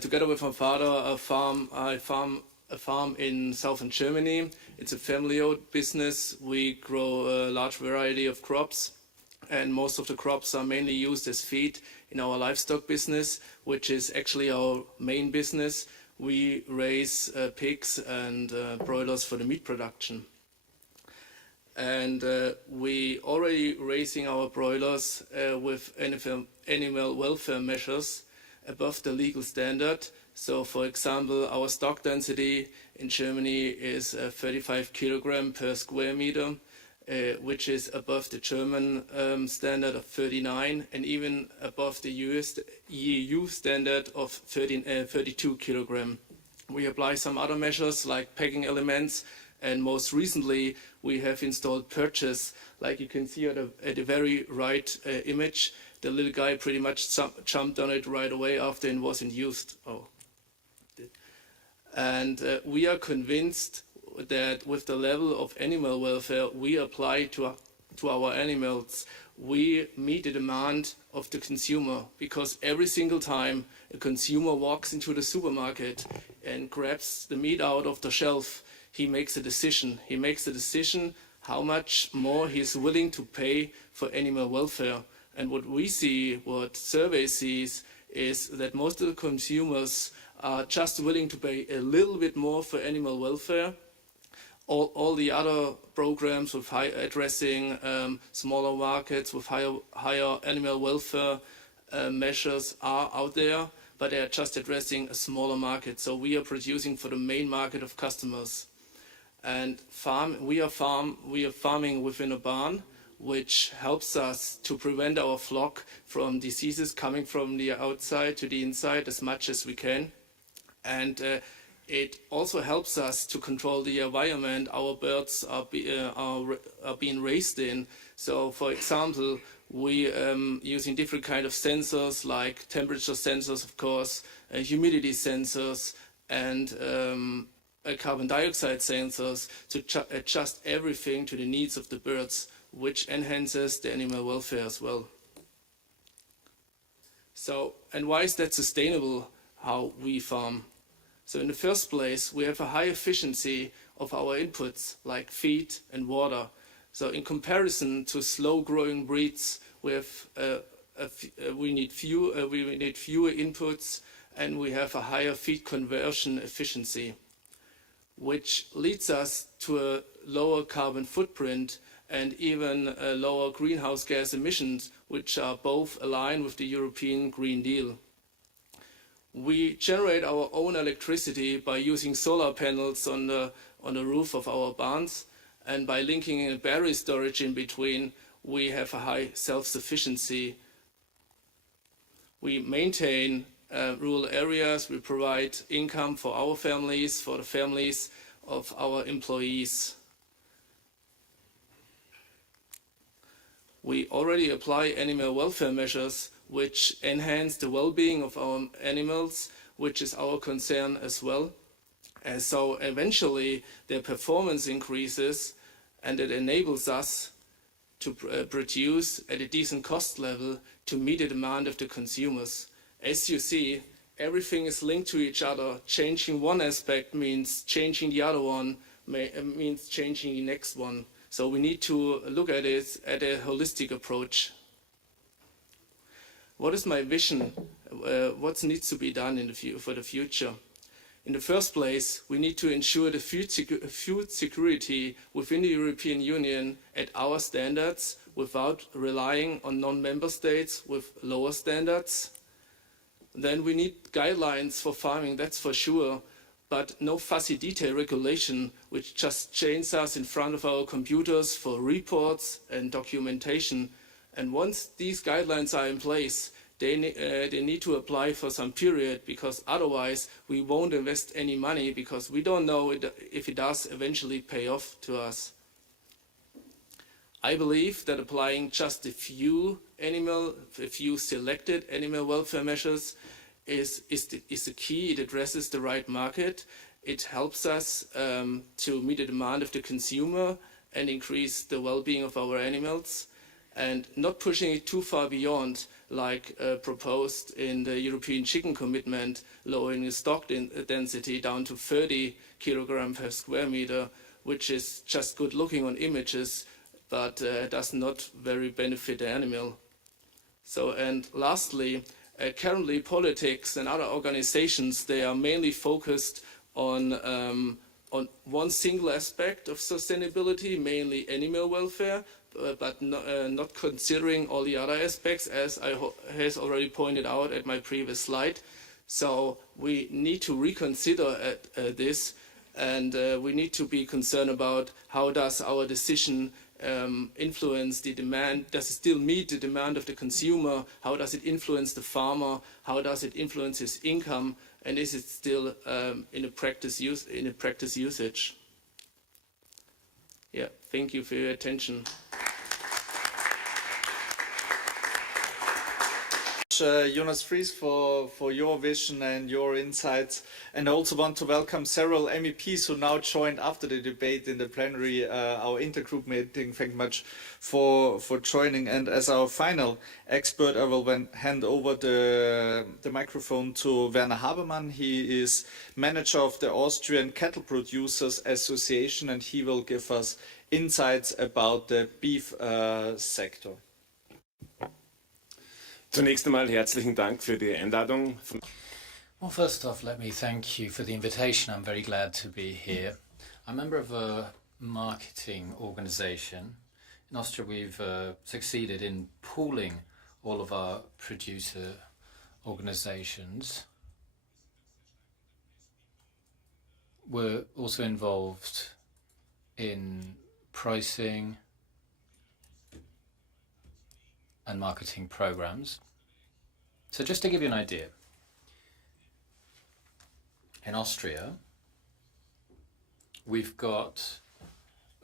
Together with my father, I farm a farm in southern Germany. It's a family-owned business. We grow a large variety of crops, and most of the crops are mainly used as feed in our livestock business, which is actually our main business. We raise pigs and broilers for the meat production. And we already raising our broilers with animal welfare measures above the legal standard. So, for example, our stock density in Germany is 35 kilogram per square meter, which is above the German standard of 39, and even above the EU standard of 32 kilogram. We apply some other measures like packing elements, and most recently we have installed perches, like you can see at the very right image. the little guy pretty much jumped on it right away after it wasn't used. And we are convinced that with the level of animal welfare we apply to our animals, we meet the demand of the consumer, because every single time a consumer walks into the supermarket and grabs the meat out of the shelf, he makes a decision. He makes a decision how much more he's willing to pay for animal welfare. And what we see, what survey sees, is that most of the consumers are just willing to pay a little bit more for animal welfare. All the other programs with addressing smaller markets with higher animal welfare measures are out there, but they are just addressing a smaller market. So we are producing for the main market of customers. And we are farming within a barn, which helps us to prevent our flock from diseases coming from the outside to the inside as much as we can. And it also helps us to control the environment our birds are being raised in. So, for example, we using different kind of sensors, like temperature sensors, of course, humidity sensors, and carbon dioxide sensors to adjust everything to the needs of the birds, which enhances the animal welfare as well. So, and why is that sustainable, how we farm? So in the first place, we have a high efficiency of our inputs, like feed and water. So in comparison to slow-growing breeds, we need fewer inputs, and we have a higher feed conversion efficiency, which leads us to a lower carbon footprint and even lower greenhouse gas emissions, which are both aligned with the European Green Deal. We generate our own electricity by using solar panels on the roof of our barns, and by linking in battery storage in between, we have a high self-sufficiency. We maintain rural areas, we provide income for our families, for the families of our employees. We already apply animal welfare measures which enhance the well-being of our animals, which is our concern as well. And so eventually their performance increases, and it enables us to produce at a decent cost level to meet the demand of the consumers. As you see, everything is linked to each other. Changing one aspect means changing the other one, means changing the next one. So we need to look at it at a holistic approach. What is my vision? What needs to be done for the future? In the first place, we need to ensure the food security within the European Union at our standards without relying on non-member states with lower standards. Then we need guidelines for farming, that's for sure, but no fussy detail regulation which just chains us in front of our computers for reports and documentation. And once these guidelines are in place, they need to apply for some period, because otherwise we won't invest any money, because we don't know if it does eventually pay off to us. I believe that applying just a few selected animal welfare measures is the key. It addresses the right market. It helps us to meet the demand of the consumer and increase the well-being of our animals, and not pushing it too far beyond, like proposed in the European Chicken Commitment, lowering the stock density down to 30 kilograms per square meter, which is just good looking on images, but does not very benefit the animal. So, and lastly, currently politics and other organizations, they are mainly focused on one single aspect of sustainability, mainly animal welfare, but not considering all the other aspects, as I has already pointed out at my previous slide. So we need to reconsider this, and we need to be concerned about how does our decision influence the demand? Does it still meet the demand of the consumer? How does it influence the farmer? How does it influence his income? And is it still in a practice usage? Yeah, thank you for your attention. much, Jonas Fries, for your vision and your insights. And I also want to welcome several MEPs who now joined after the debate in the plenary, our intergroup meeting. Thank you much for joining. And as our final expert, I will then hand over the microphone to Werner Habermann. He is manager of the Austrian Cattle Producers Association, and he will give us insights about the beef sector. Zunächst einmal herzlichen Dank für die Einladung. Well, first off, let me thank you for the invitation. I'm very glad to be here. I'm a member of a marketing organization. In Austria, we've succeeded in pooling all of our producer organizations. We're also involved in pricing and marketing programs. So just to give you an idea, in Austria, we've got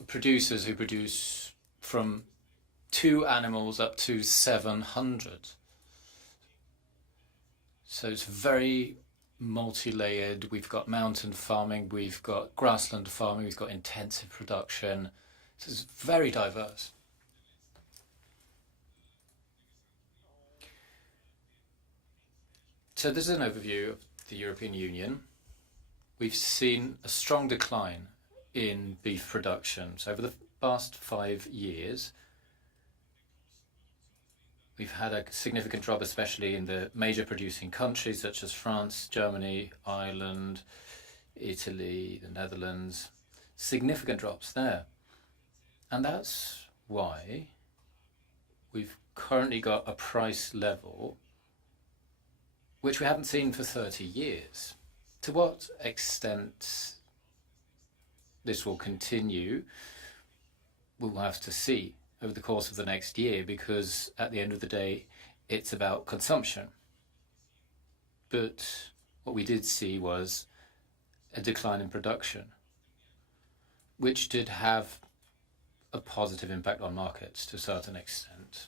producers who produce from 2 animals up to 700. So it's very multi-layered. We've got mountain farming, we've got grassland farming, we've got intensive production. So it's very diverse. So this is an overview of the European Union. We've seen a strong decline in beef production. So over the past 5 years, we've had a significant drop, especially in the major producing countries such as France, Germany, Ireland, Italy, the Netherlands. Significant drops there. And that's why we've currently got a price level which we haven't seen for 30 years. To what extent this will continue, we'll have to see over the course of the next year, because at the end of the day, it's about consumption. But what we did see was a decline in production, which did have a positive impact on markets to a certain extent.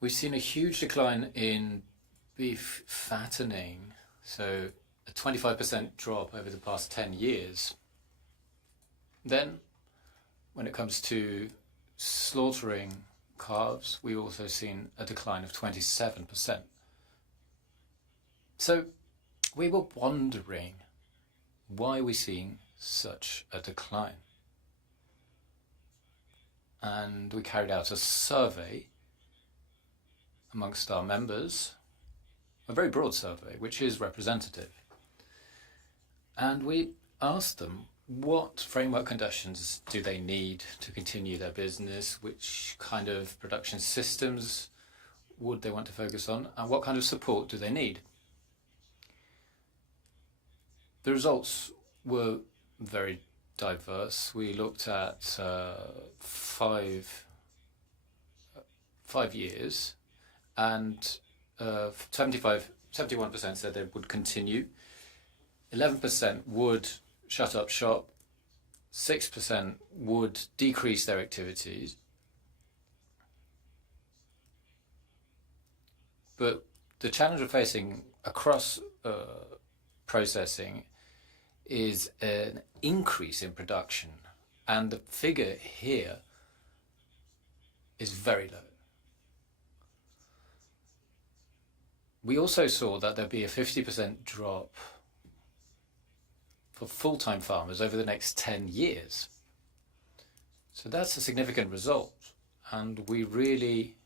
We've seen a huge decline in beef fattening, so a 25% drop over the past 10 years. Then, when it comes to slaughtering calves, we've also seen a decline of 27%. So, we were wondering, why are we seeing such a decline? And we carried out a survey amongst our members, a very broad survey, which is representative. And we asked them, what framework conditions do they need to continue their business? Which kind of production systems would they want to focus on? And what kind of support do they need? The results were very diverse. We looked at 5 years, and 71% said they would continue, 11% would shut up shop, 6% would decrease their activities. But the challenge we're facing across processing is an increase in production, and the figure here is very low. We also saw that there'd be a 50% drop for full-time farmers over the next 10 years. So that's a significant result, and we really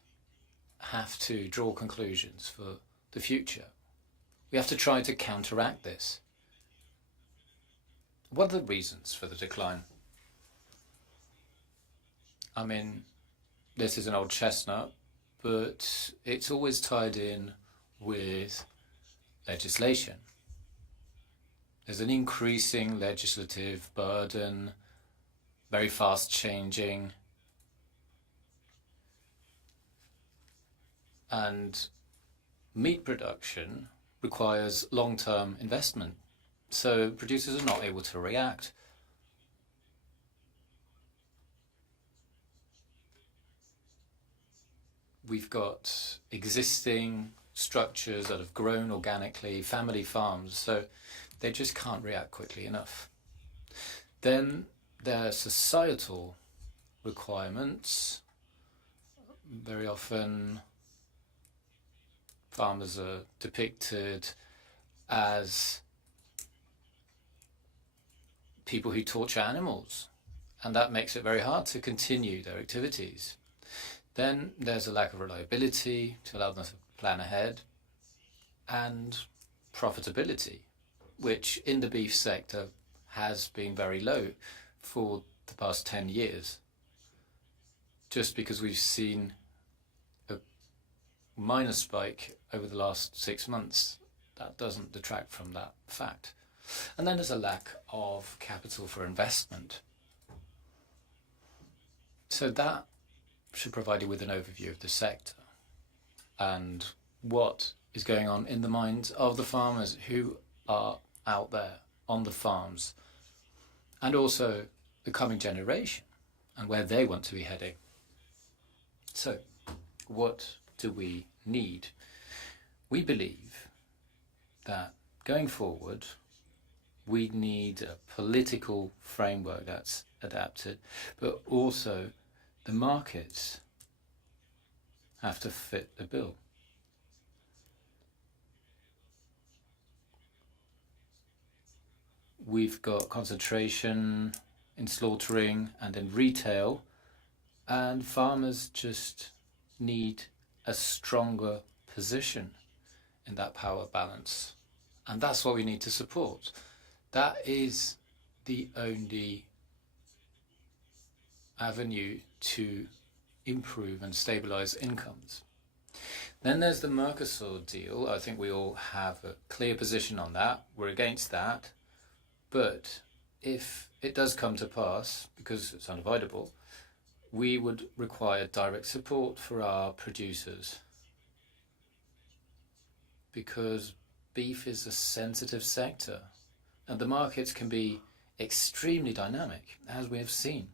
have to draw conclusions for the future. We have to try to counteract this. What are the reasons for the decline? I mean, this is an old chestnut, but it's always tied in with legislation. There's an increasing legislative burden, very fast changing, and meat production requires long-term investment, so producers are not able to react. we've got existing structures that have grown organically, family farms, so they just can't react quickly enough. Then there are societal requirements. Very often farmers are depicted as people who torture animals, and that makes it very hard to continue their activities. Then there's a lack of reliability to allow them to plan ahead, and profitability, which in the beef sector has been very low for the past 10 years. Just because we've seen a minor spike over the last 6 months, that doesn't detract from that fact. And then there's a lack of capital for investment. So that should provide you with an overview of the sector and what is going on in the minds of the farmers who are out there on the farms, and also the coming generation and where they want to be heading. So, what do we need? We believe that going forward, we need a political framework that's adapted, but also the markets have to fit the bill. We've got concentration in slaughtering and in retail, and farmers just need a stronger position in that power balance. And that's what we need to support. That is the only avenue to improve and stabilize incomes. Then there's the Mercosur deal. I think we all have a clear position on that. We're against that. But if it does come to pass, because it's unavoidable, we would require direct support for our producers, because beef is a sensitive sector and the markets can be extremely dynamic, as we have seen.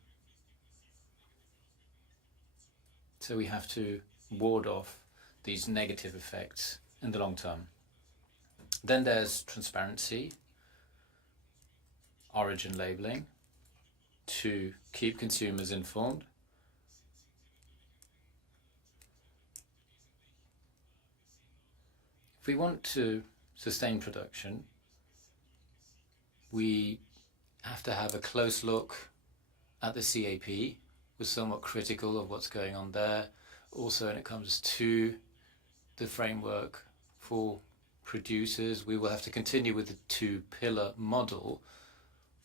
So we have to ward off these negative effects in the long term. Then there's transparency, origin labeling, to keep consumers informed. If we want to sustain production, we have to have a close look at the CAP. We're somewhat critical of what's going on there. Also, when it comes to the framework for producers, we will have to continue with the two-pillar model,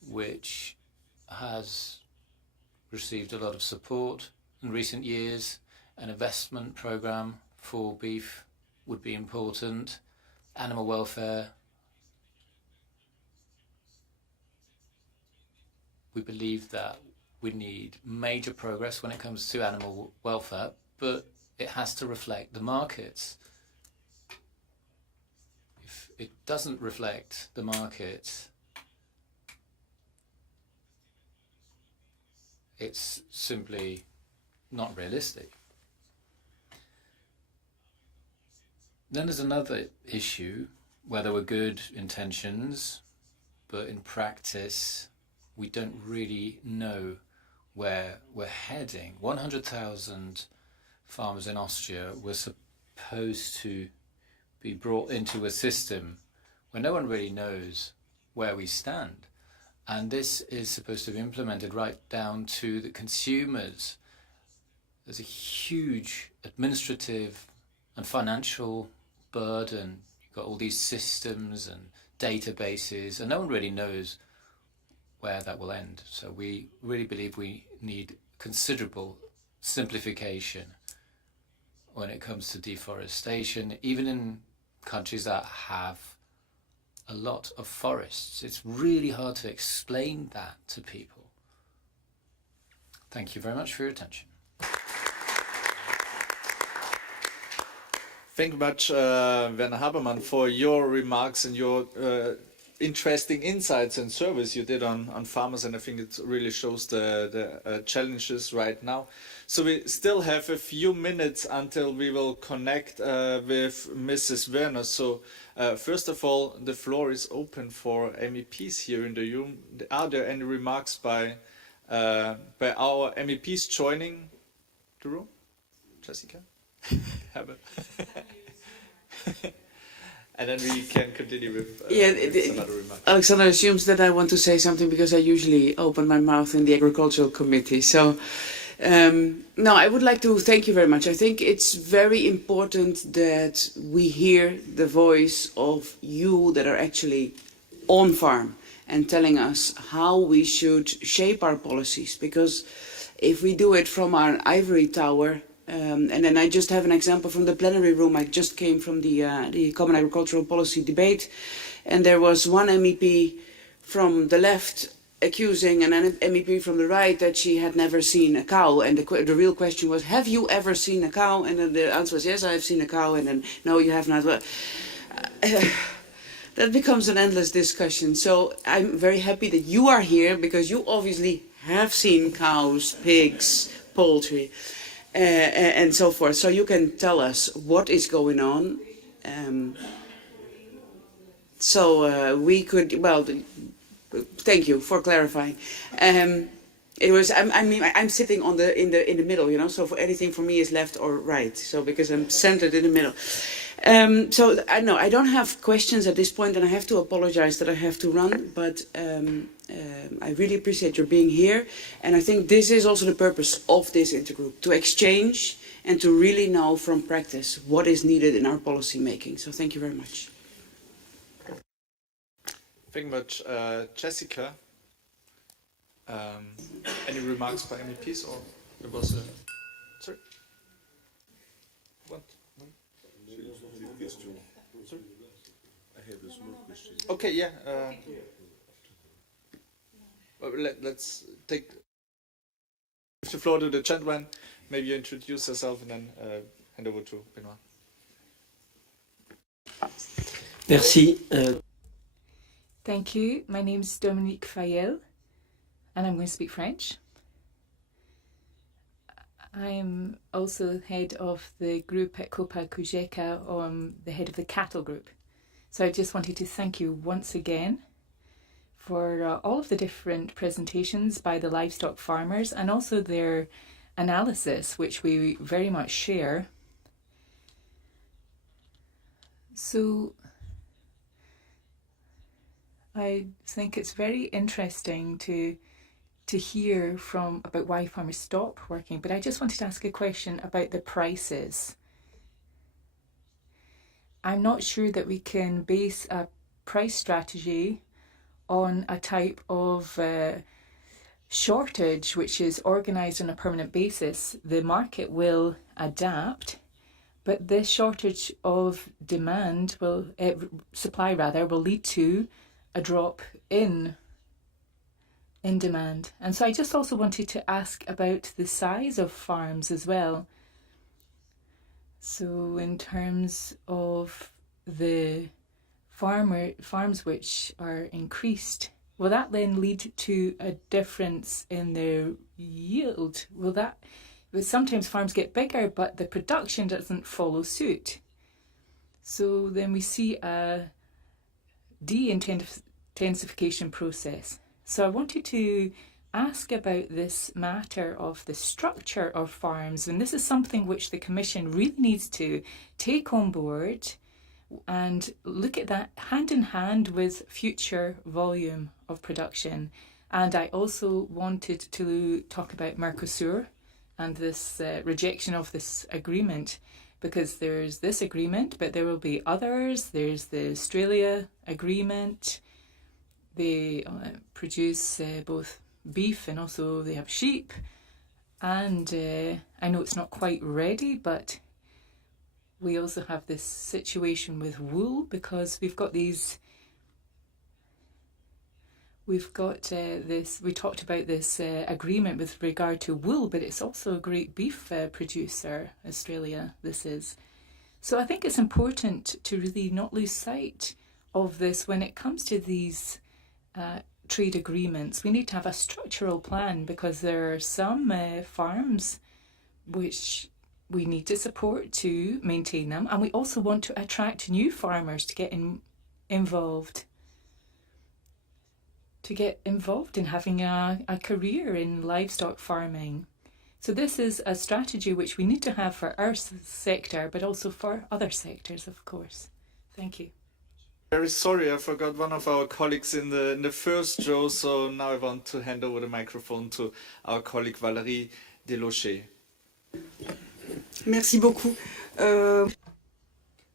which has received a lot of support in recent years. An investment program for beef would be important. Animal welfare. We believe that we need major progress when it comes to animal welfare, but it has to reflect the markets. If it doesn't reflect the markets, it's simply not realistic. Then there's another issue where there were good intentions, but in practice, we don't really know where we're heading. 100,000 farmers in Austria were supposed to be brought into a system where no one really knows where we stand. And this is supposed to be implemented right down to the consumers. There's a huge administrative and financial burden. You've got all these systems and databases, and no one really knows where that will end. So we really believe we need considerable simplification when it comes to deforestation, even in countries that have a lot of forests. It's really hard to explain that to people. Thank you very much for your attention. Thank you much, Werner Habermann, for your remarks and your interesting insights and service you did on farmers, and I think it really shows the challenges right now. So we still have a few minutes until we will connect with Mrs. Werner. So first of all, the floor is open for MEPs here in the room. Are there any remarks by our MEPs joining the room? Jessica? Herbert? And then we can continue with some other remarks. Alexander assumes that I want to say something because I usually open my mouth in the Agricultural Committee. So, no, I would like to thank you very much. I think it's very important that we hear the voice of you that are actually on farm and telling us how we should shape our policies. Because if we do it from our ivory tower, and then I just have an example from the plenary room. I just came from the Common Agricultural Policy debate, and there was one MEP from the left accusing an MEP from the right that she had never seen a cow, and the real question was, have you ever seen a cow? And then the answer was, yes, I have seen a cow, and then, no, you have not. Well, that becomes an endless discussion. So I'm very happy that you are here, because you obviously have seen cows, pigs, poultry, and so forth. So you can tell us what is going on. We could, well, thank you for clarifying. It was, I'm sitting in the middle, you know, so for anything for me is left or right. So because I'm centered in the middle. So I know I don't have questions at this point, and I have to apologize that I have to run, but I really appreciate your being here, and I think this is also the purpose of this intergroup, to exchange and to really know from practice what is needed in our policy making. So thank you very much. Thank you much, Jessica. Any remarks by MEPs, or it was sorry? What? Sorry? I have a small question. Okay, yeah. Let's take the floor to the gentleman. Maybe you introduce yourself and then hand over to Benoit. Merci. Thank you. My name is Dominique Fayel, and I'm going to speak French. I'm also head of the group at Copa Cogeca, the head of the cattle group. So I just wanted to thank you once again for all of the different presentations by the livestock farmers, and also their analysis, which we very much share. So I think it's very interesting to hear about why farmers stop working, but I just wanted to ask a question about the prices. I'm not sure that we can base a price strategy on a type of shortage which is organised on a permanent basis. The market will adapt, but this shortage of supply will lead to a drop in demand. And so I just also wanted to ask about the size of farms as well. So in terms of the farms which are increased, will that then lead to a difference in their yield? Sometimes farms get bigger, but the production doesn't follow suit. So then we see a de-intensification process. So I wanted to ask about this matter of the structure of farms, and this is something which the Commission really needs to take on board and look at that hand in hand with future volume of production. And I also wanted to talk about Mercosur and this rejection of this agreement, because there's this agreement, but there will be others. There's the Australia agreement. They produce both beef and also they have sheep. And I know it's not quite ready, but we also have this situation with wool, because we talked about this agreement with regard to wool, but it's also a great beef producer, Australia, this is. So I think it's important to really not lose sight of this when it comes to these trade agreements. We need to have a structural plan, because there are some farms which we need to support to maintain them. And we also want to attract new farmers to get involved in having a career in livestock farming. So this is a strategy which we need to have for our sector, but also for other sectors, of course. Thank you. Very sorry, I forgot one of our colleagues in the first row, so now I want to hand over the microphone to our colleague Valérie Delocher. Merci beaucoup.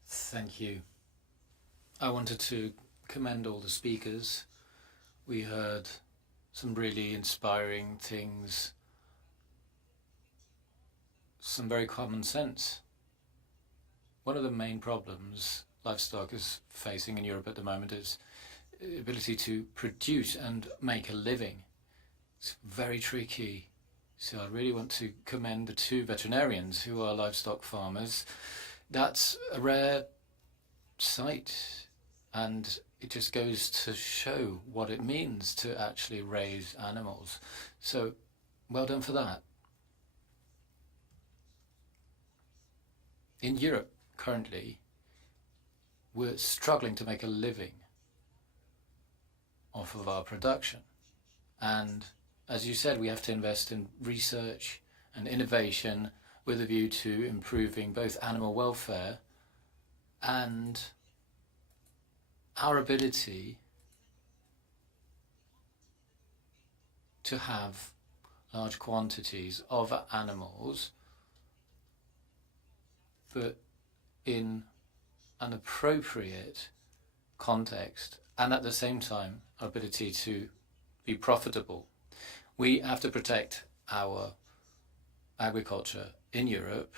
Thank you. I wanted to commend all the speakers. We heard some really inspiring things, some very common sense. One of the main problems livestock is facing in Europe at the moment is the ability to produce and make a living. It's very tricky. So I really want to commend the two veterinarians who are livestock farmers. That's a rare sight, and it just goes to show what it means to actually raise animals. So well done for that. In Europe currently, we're struggling to make a living off of our production. And as you said, we have to invest in research and innovation with a view to improving both animal welfare and our ability to have large quantities of animals, but in an appropriate context, and at the same time our ability to be profitable. We have to protect our agriculture in Europe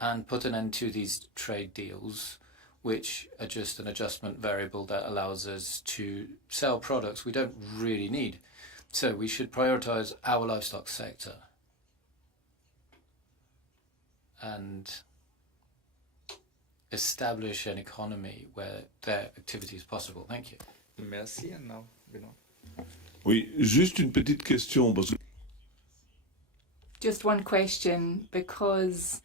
and put an end to these trade deals, which are just an adjustment variable that allows us to sell products we don't really need. So we should prioritize our livestock sector and establish an economy where their activity is possible. Thank you. Merci, and now, Oui, juste une petite question. Parce que... Just one question, because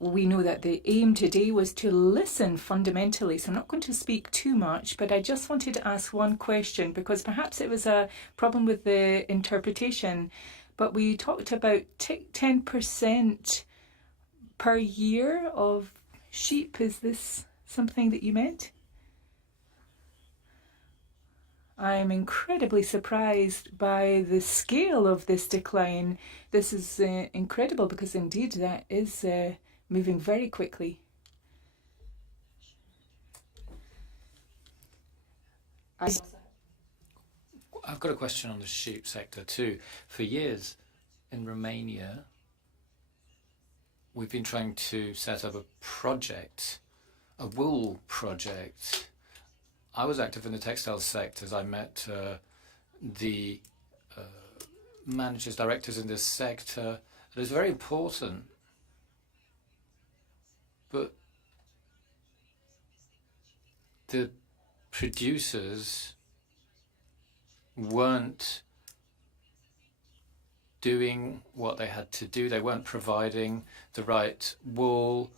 we know that the aim today was to listen fundamentally, so I'm not going to speak too much, but I just wanted to ask one question, because perhaps it was a problem with the interpretation, but we talked about 10% per year of sheep. Is this something that you meant? I'm incredibly surprised by the scale of this decline. This is incredible, because indeed that is moving very quickly. I've got a question on the sheep sector too. For years in Romania, we've been trying to set up a project, a wool project. I was active in the textile sectors. I met the managers, directors in this sector. It is very important. But the producers weren't doing what they had to do. They weren't providing the right wool.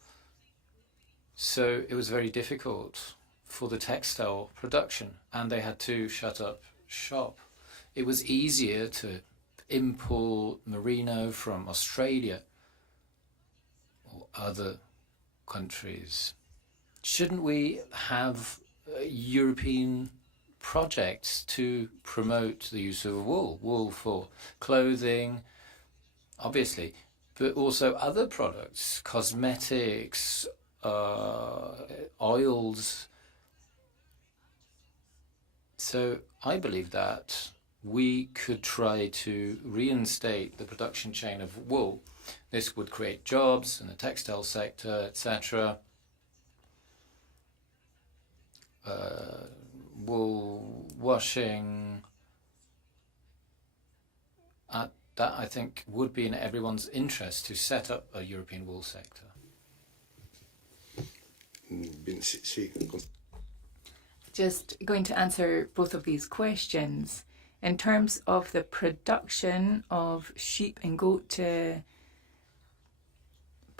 So it was very difficult for the textile production, and they had to shut up shop. It was easier to import merino from Australia or other countries. Shouldn't we have European projects to promote the use of wool for clothing, obviously, but also other products, cosmetics, oils? So I believe that we could try to reinstate the production chain of wool. This would create jobs in the textile sector, etc. Wool washing. That, I think, would be in everyone's interest to set up a European wool sector. Just going to answer both of these questions. In terms of the production of sheep and goat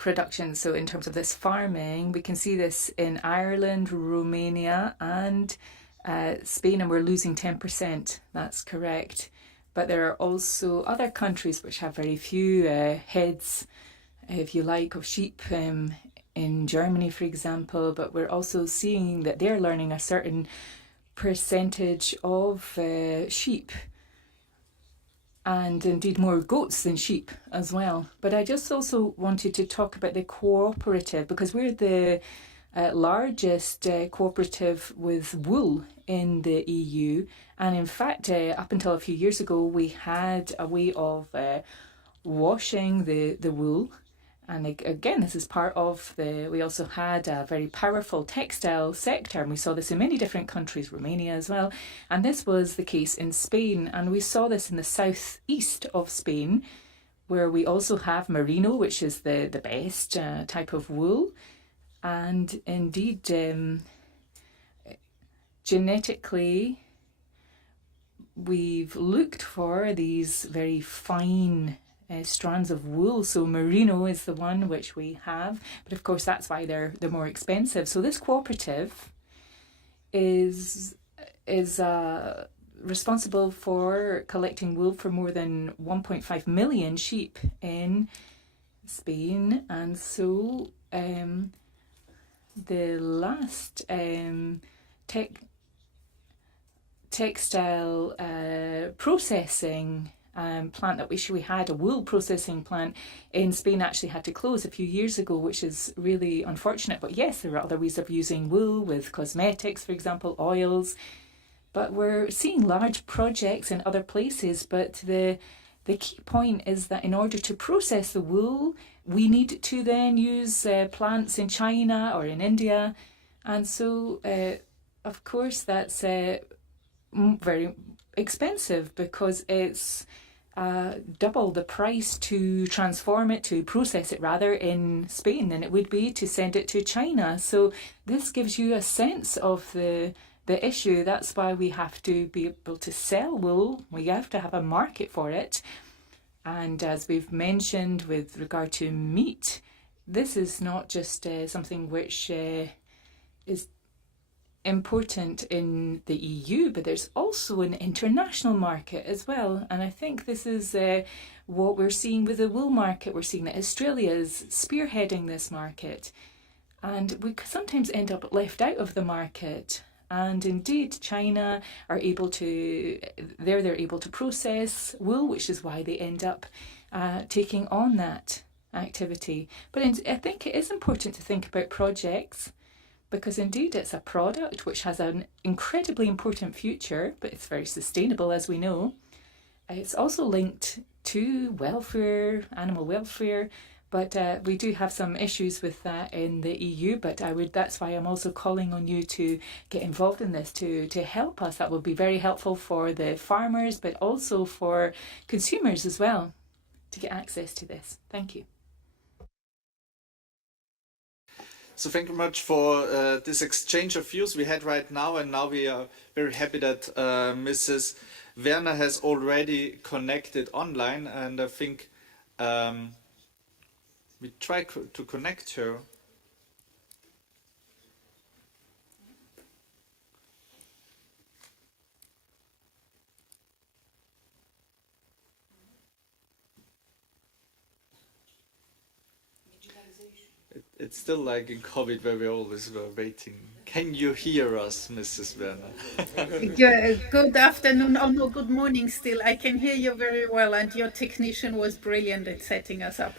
production. So in terms of this farming, we can see this in Ireland, Romania and Spain, and we're losing 10%. That's correct. But there are also other countries which have very few heads, if you like, of sheep, in Germany, for example. But we're also seeing that they're learning a certain percentage of sheep, and indeed more goats than sheep as well. But I just also wanted to talk about the cooperative, because we're the largest cooperative with wool in the EU. And in fact, up until a few years ago, we had a way of washing the wool. And again, this is part of we also had a very powerful textile sector, and we saw this in many different countries, Romania as well. And this was the case in Spain. And we saw this in the southeast of Spain, where we also have merino, which is the best type of wool. And indeed, genetically, we've looked for these very fine strands of wool. So merino is the one which we have, but of course that's why they're more expensive. So this cooperative is responsible for collecting wool for more than 1.5 million sheep in Spain. And so the last textile processing plant that we had, a wool processing plant in Spain, actually had to close a few years ago, which is really unfortunate. But yes, there are other ways of using wool with cosmetics, for example, oils. But we're seeing large projects in other places. But the key point is that in order to process the wool, we need to then use plants in China or in India. And so, of course, that's very expensive, because it's double the price to transform it, to process it rather, in Spain than it would be to send it to China. So this gives you a sense of the issue. That's why we have to be able to sell wool. We have to have a market for it. And as we've mentioned with regard to meat, this is not just something which is important in the EU, but there's also an international market as well. And I think this is what we're seeing with the wool market. We're seeing that Australia is spearheading this market, and we sometimes end up left out of the market. And indeed, China are able to, they're able to process wool, which is why they end up taking on that activity. But I think it is important to think about projects, because indeed it's a product which has an incredibly important future, but it's very sustainable, as we know. It's also linked to welfare, animal welfare, but we do have some issues with that in the EU. But that's why I'm also calling on you to get involved in this, to help us. That will be very helpful for the farmers, but also for consumers as well, to get access to this. Thank you. So thank you much for this exchange of views we had right now, and now we are very happy that Mrs. Werner has already connected online, and I think we try to connect her. It's still like in COVID, where we always were waiting. Can you hear us, Mrs. Werner? Good afternoon. Oh no, good morning still. I can hear you very well, and your technician was brilliant at setting us up.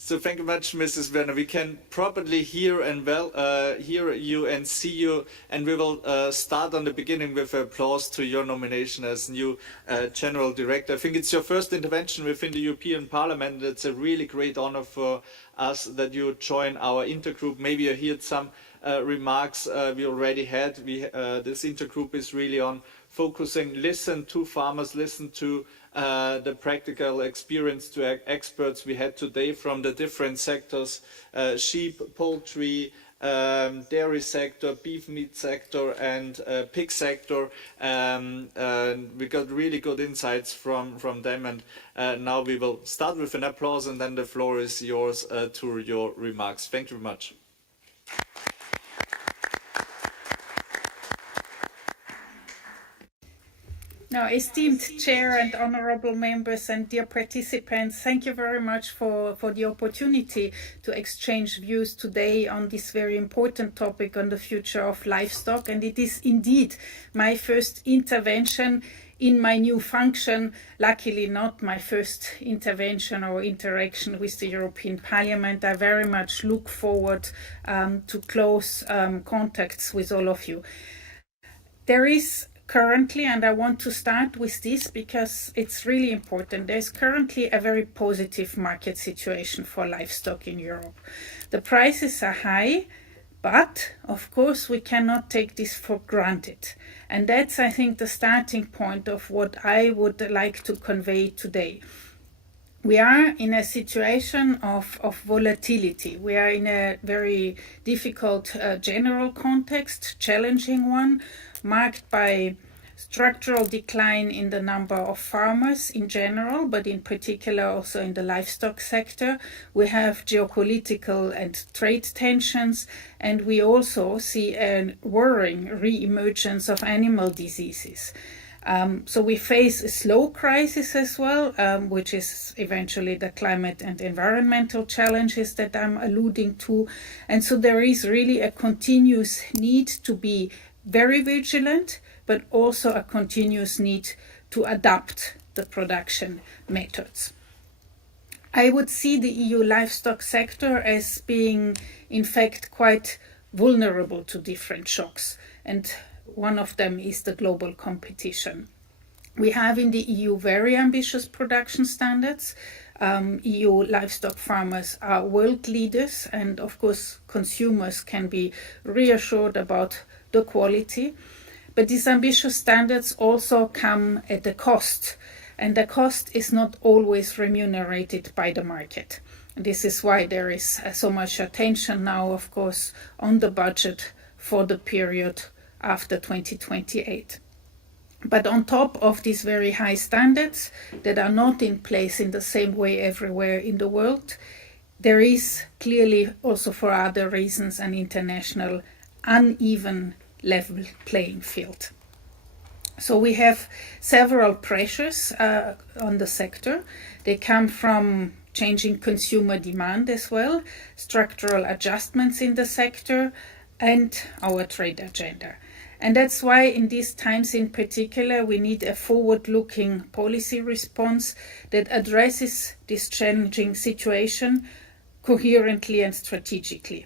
So thank you much, Mrs. Werner. We can properly hear you and see you, and we will start on the beginning with applause to your nomination as new General Director. I think it's your first intervention within the European Parliament. It's a really great honor for us that you join our intergroup. Maybe you heard some remarks we already had. This intergroup is really on focusing, listen to farmers, listen to the practical experience, to experts we had today from the different sectors, sheep, poultry, dairy sector, beef meat sector, and pig sector. We got really good insights from them, and now we will start with an applause, and then the floor is yours to your remarks. Thank you very much. Now, esteemed chair and honorable members and dear participants, thank you very much for the opportunity to exchange views today on this very important topic on the future of livestock. And it is indeed my first intervention in my new function, luckily not my first intervention or interaction with the European Parliament. I very much look forward to close contacts with all of you. There is currently, and I want to start with this because it's really important, there's currently a very positive market situation for livestock in Europe. The prices are high, but of course we cannot take this for granted. And that's, I think, the starting point of what I would like to convey today. We are in a situation of volatility. We are in a very difficult general context, challenging one, marked by structural decline in the number of farmers in general, but in particular also in the livestock sector. We have geopolitical and trade tensions, and we also see a worrying re-emergence of animal diseases. So we face a slow crisis as well, which is eventually the climate and environmental challenges that I'm alluding to. And so there is really a continuous need to be very vigilant, but also a continuous need to adapt the production methods. I would see the EU livestock sector as being, in fact, quite vulnerable to different shocks, and one of them is the global competition. We have in the EU very ambitious production standards. EU livestock farmers are world leaders, and of course consumers can be reassured about the quality. But these ambitious standards also come at a cost, and the cost is not always remunerated by the market. And this is why there is so much attention now, of course, on the budget for the period after 2028. But on top of these very high standards that are not in place in the same way everywhere in the world, there is clearly also for other reasons an international uneven level playing field. So we have several pressures on the sector. They come from changing consumer demand as well, structural adjustments in the sector, and our trade agenda. And that's why in these times in particular, we need a forward-looking policy response that addresses this challenging situation coherently and strategically.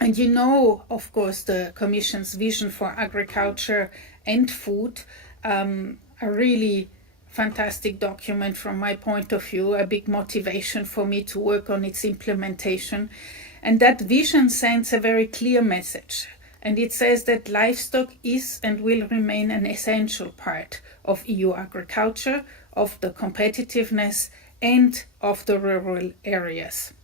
And you know, of course, the Commission's vision for agriculture and food, a really fantastic document from my point of view, a big motivation for me to work on its implementation. And that vision sends a very clear message. And it says that livestock is and will remain an essential part of EU agriculture, of the competitiveness, and of the rural areas.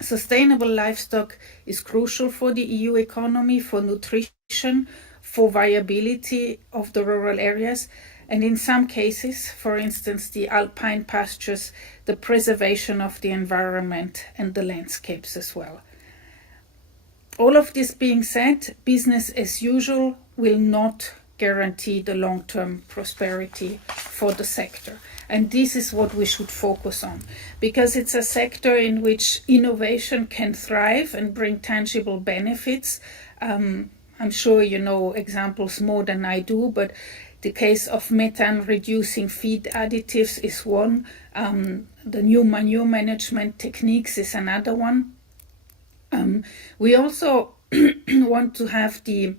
Sustainable livestock is crucial for the EU economy, for nutrition, for viability of the rural areas, and in some cases, for instance, the alpine pastures, the preservation of the environment and the landscapes as well. All of this being said, business as usual will not guarantee the long-term prosperity for the sector. And this is what we should focus on, because it's a sector in which innovation can thrive and bring tangible benefits. I'm sure you know examples more than I do, but the case of methane-reducing feed additives is one. The new manure management techniques is another one. We also want to have the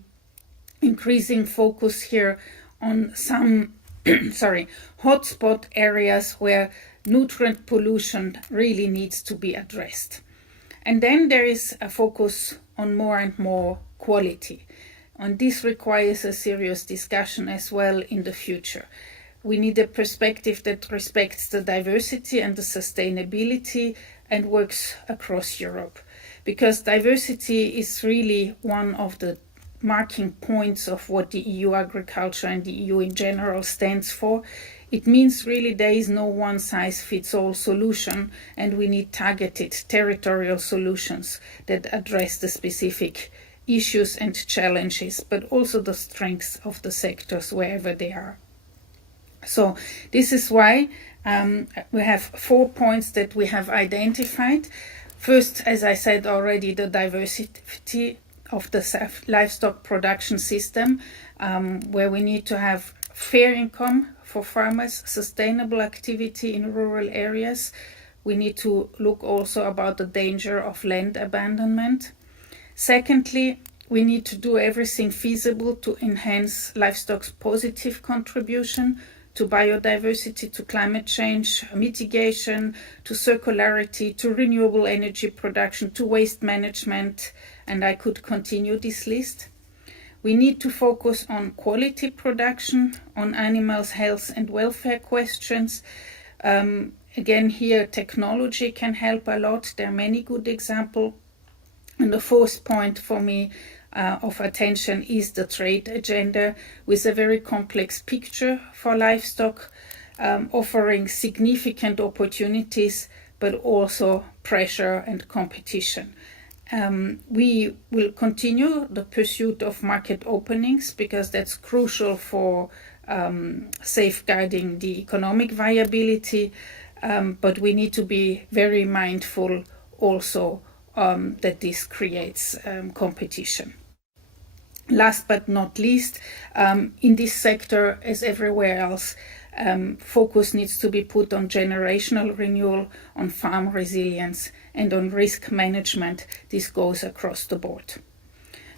increasing focus here on some hotspot areas where nutrient pollution really needs to be addressed. And then there is a focus on more and more quality. And this requires a serious discussion as well in the future. We need a perspective that respects the diversity and the sustainability and works across Europe. because diversity is really one of the marking points of what the EU agriculture and the EU in general stands for. It means really there is no one-size-fits-all solution, and we need targeted territorial solutions that address the specific issues and challenges, but also the strengths of the sectors wherever they are. So this is why we have 4 points that we have identified. First, as I said already, the diversity of the livestock production system, where we need to have fair income for farmers, sustainable activity in rural areas. We need to look also about the danger of land abandonment. Secondly, we need to do everything feasible to enhance livestock's positive contribution to biodiversity, to climate change mitigation, to circularity, to renewable energy production, to waste management, and I could continue this list. We need to focus on quality production, on animals' health and welfare questions. Again, here technology can help a lot. There are many good examples. And the fourth point for me of attention is the trade agenda, with a very complex picture for livestock, offering significant opportunities, but also pressure and competition. We will continue the pursuit of market openings because that's crucial for safeguarding the economic viability, but we need to be very mindful also that this creates competition. Last but not least, in this sector, as everywhere else, focus needs to be put on generational renewal, on farm resilience, and on risk management. This goes across the board.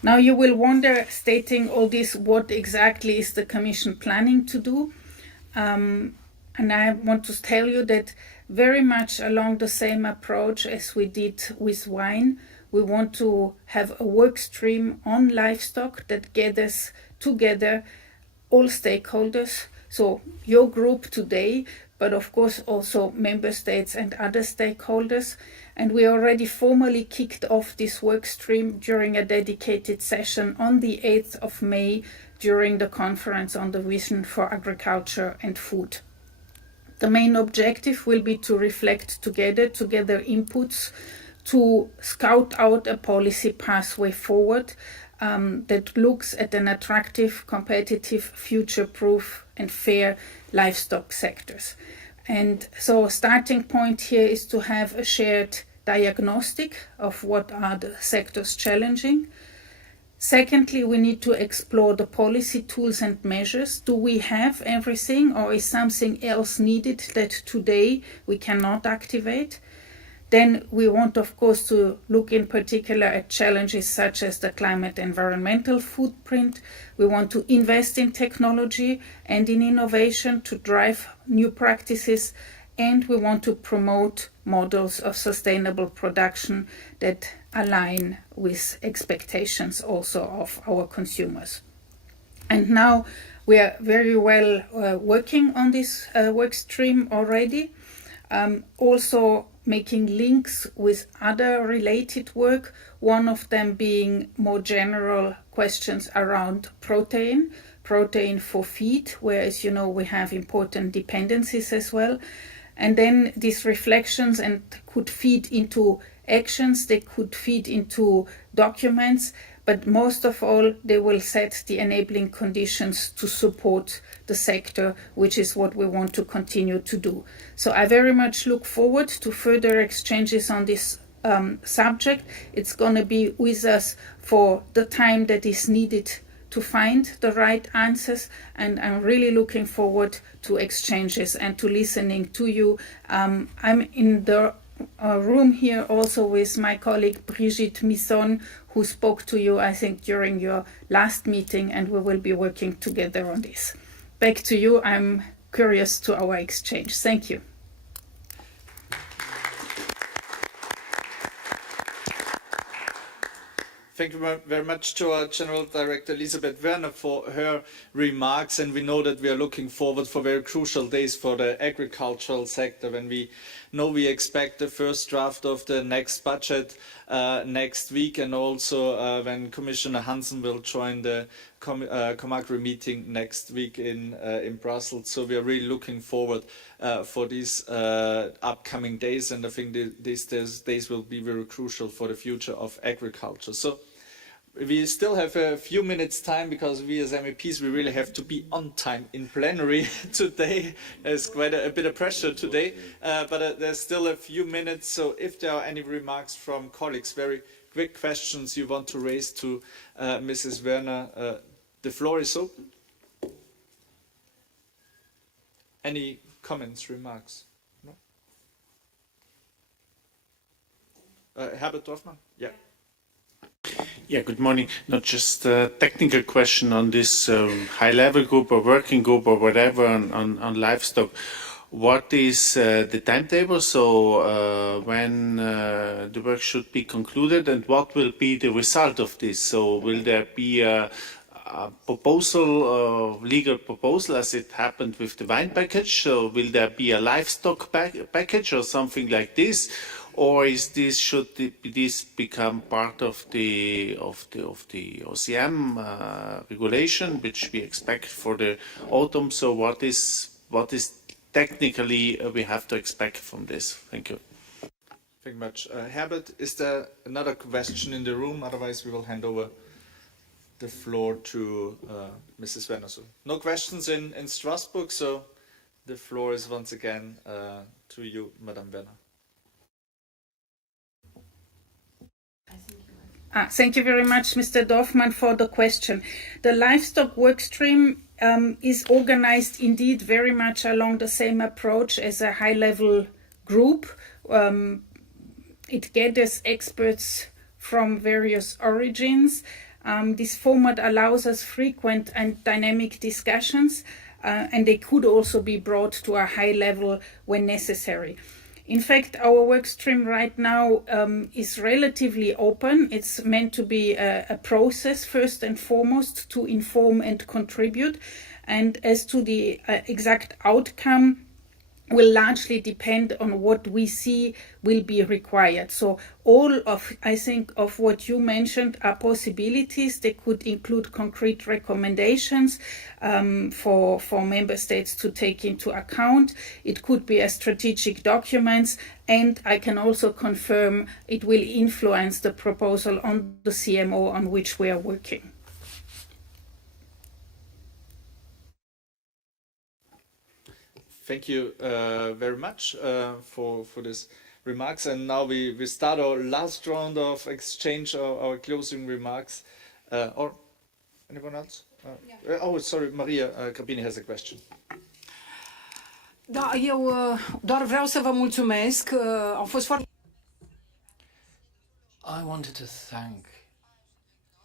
Now you will wonder, stating all this, what exactly is the Commission planning to do? And I want to tell you that very much along the same approach as we did with wine, we want to have a work stream on livestock that gathers together all stakeholders. So your group today, but of course also member states and other stakeholders. And we already formally kicked off this work stream during a dedicated session on the 8th of May during the conference on the vision for agriculture and food. The main objective will be to reflect together inputs, to scout out a policy pathway forward that looks at an attractive, competitive, future-proof and fair livestock sectors. And so a starting point here is to have a shared diagnostic of what are the sectors challenging. Secondly, we need to explore the policy tools and measures. Do we have everything, or is something else needed that today we cannot activate? Then we want, of course, to look in particular at challenges such as the climate environmental footprint. We want to invest in technology and in innovation to drive new practices, and we want to promote models of sustainable production that align with expectations also of our consumers. And now we are very well working on this work stream already, also making links with other related work, one of them being more general questions around protein for feed, where, as you know, we have important dependencies as well. And then these reflections and could feed into actions, they could feed into documents, but most of all, they will set the enabling conditions to support the sector, which is what we want to continue to do. So I very much look forward to further exchanges on this subject. It's going to be with us for the time that is needed to find the right answers, and I'm really looking forward to exchanges and to listening to you. I'm in the room here also with my colleague Brigitte Misson, who spoke to you, I think, during your last meeting, and we will be working together on this. Back to you. I'm curious to our exchange. Thank you. Thank you very much to our General Director Elisabeth Werner for her remarks, and we know that we are looking forward for very crucial days for the agricultural sector when we know we expect the first draft of the next budget next week, and also when Commissioner Hansen will join the Comagri meeting next week in Brussels. So we are really looking forward for these upcoming days, and I think these days will be very crucial for the future of agriculture. So we still have a few minutes time, because we as MEPs, we really have to be on time in plenary today. There's quite a bit of pressure today, but there's still a few minutes. So if there are any remarks from colleagues, very quick questions you want to raise to Mrs. Werner, the floor is open. Any comments, remarks? No? Herbert Dorfmann? Yeah. Yeah, good morning. Not just a technical question on this high-level group or working group or whatever on livestock. What is the timetable? So when the work should be concluded, and what will be the result of this? So will there be a proposal, legal proposal, as it happened with the wine package? So will there be a livestock package or something like this? Or should this become part of the OCM regulation, which we expect for the autumn? So what is technically we have to expect from this? Thank you. Thank you much. Herbert, is there another question in the room? Otherwise, we will hand over the floor to Mrs. Werner. So no questions in Strasbourg, so the floor is once again to you, Madame Werner. Thank you very much, Mr. Dorfmann, for the question. The livestock workstream is organized indeed very much along the same approach as a high-level group. It gathers experts from various origins. This format allows us frequent and dynamic discussions, and they could also be brought to a high level when necessary. In fact, our work stream right now is relatively open. It's meant to be a process, first and foremost, to inform and contribute. And as to the exact outcome, will largely depend on what we see will be required. So all of, I think, of what you mentioned are possibilities. They could include concrete recommendations for member states to take into account. It could be a strategic documents, and I can also confirm it will influence the proposal on the CMO on which we are working. Thank you very much for this remarks. And now we start our last round of exchange, our closing remarks. Or anyone else? Yeah. Oh, sorry, Maria Grabini has a question. Da, eu doar vreau să vă mulțumesc. Au fost foarte... I wanted to thank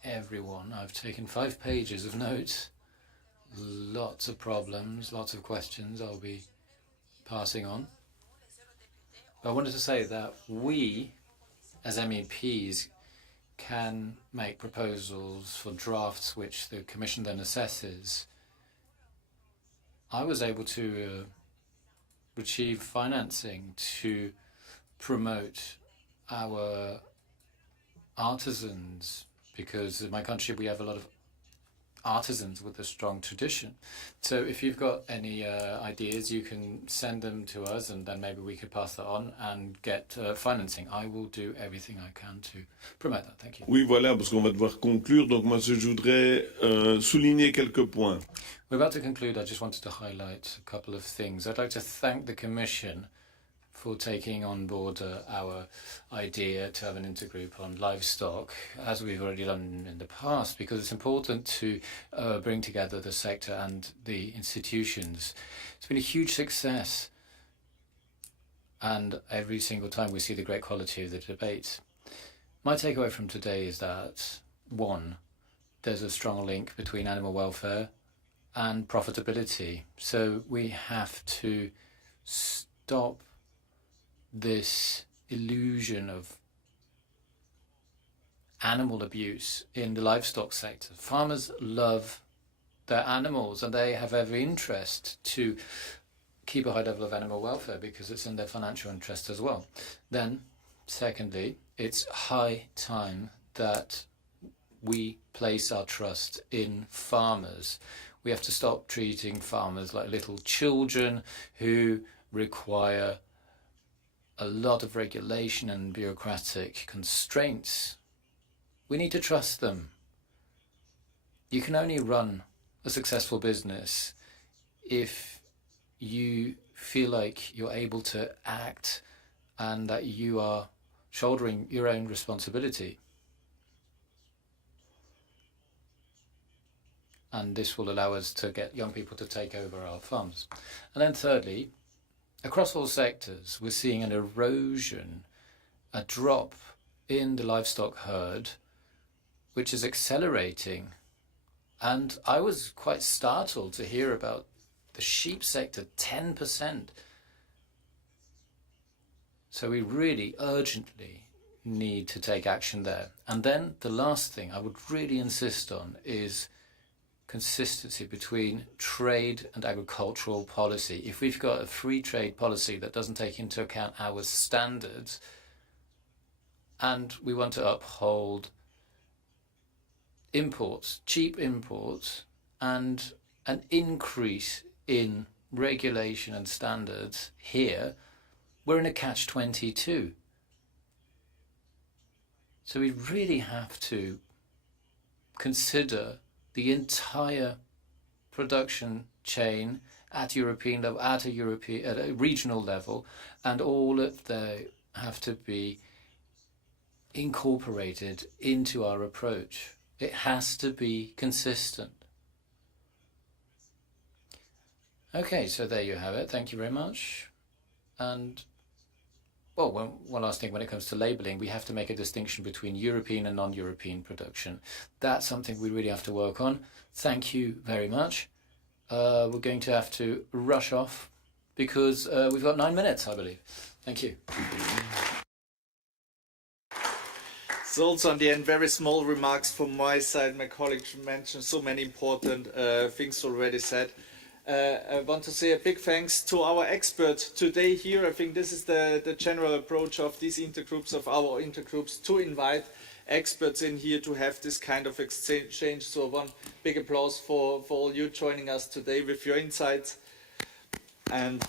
everyone. I've taken 5 pages of notes. Lots of problems, lots of questions I'll be passing on. But I wanted to say that we, as MEPs, can make proposals for drafts which the Commission then assesses. I was able to achieve financing to promote our artisans, because in my country we have a lot of artisans with a strong tradition. So if you've got any ideas, you can send them to us, and then maybe we could pass that on and get financing. I will do everything I can to promote that. Thank you. Oui, voilà, parce qu'on va devoir conclure. Donc moi, je voudrais souligner quelques points. We're about to conclude. I just wanted to highlight a couple of things. I'd like to thank the Commission for taking on board our idea to have an intergroup on livestock, as we've already done in the past, because it's important to bring together the sector and the institutions. It's been a huge success, and every single time we see the great quality of the debates. My takeaway from today is that, 1, there's a strong link between animal welfare and profitability. So we have to stop this illusion of animal abuse in the livestock sector. Farmers love their animals, and they have every interest to keep a high level of animal welfare because it's in their financial interest as well. Then Secondly, it's high time that we place our trust in farmers. We have to stop treating farmers like little children who require a lot of regulation and bureaucratic constraints. We need to trust them. You can only run a successful business if you feel like you're able to act and that you are shouldering your own responsibility. And this will allow us to get young people to take over our farms. And then thirdly, across all sectors, we're seeing an erosion, a drop in the livestock herd, which is accelerating. And I was quite startled to hear about the sheep sector, 10%. So we really urgently need to take action there. And then the last thing I would really insist on is consistency between trade and agricultural policy. If we've got a free trade policy that doesn't take into account our standards, and we want to uphold imports, cheap imports, and an increase in regulation and standards here, we're in a catch-22. So we really have to consider the entire production chain at European level, at a regional level, and all of them have to be incorporated into our approach. It has to be consistent. Okay, so there you have it. Thank you very much. And well, one last thing, when it comes to labelling, we have to make a distinction between European and non-European production. That's something we really have to work on. Thank you very much. We're going to have to rush off because we've got 9 minutes, I believe. Thank you. So also on the end, very small remarks from my side. My colleagues mentioned so many important things already said. I want to say a big thanks to our experts today here. I think this is the general approach of these intergroups, of our intergroups, to invite experts in here to have this kind of exchange. So one big applause for all you joining us today with your insights. And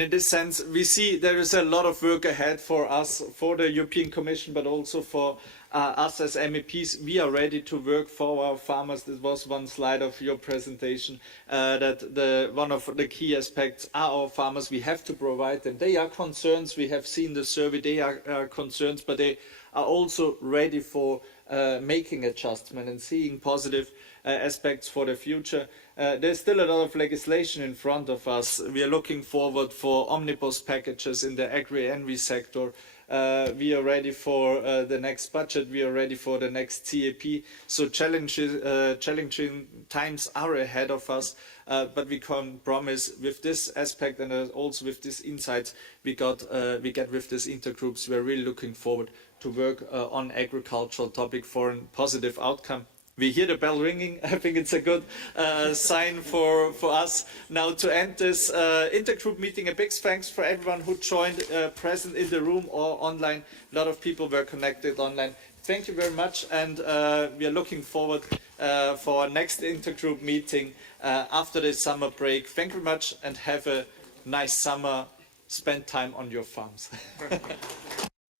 in this sense, we see there is a lot of work ahead for us, for the European Commission, but also for us as MEPs. We are ready to work for our farmers. This was one slide of your presentation, that one of the key aspects are our farmers. We have to provide them. They are concerned. We have seen the survey. They are concerned, but they are also ready for making adjustment and seeing positive aspects for the future. There's still a lot of legislation in front of us. We are looking forward for omnibus packages in the agri-envy sector. We are ready for the next budget. We are ready for the next CAP. So challenging times are ahead of us. But we can promise with this aspect and also with this insights we get with these intergroups. We are really looking forward to work on agricultural topic for a positive outcome. We hear the bell ringing. I think it's a good sign for us now to end this intergroup meeting. A big thanks for everyone who joined, present in the room or online. A lot of people were connected online. Thank you very much, and we are looking forward for our next intergroup meeting after the summer break. Thank you very much, and have a nice summer. Spend time on your farms.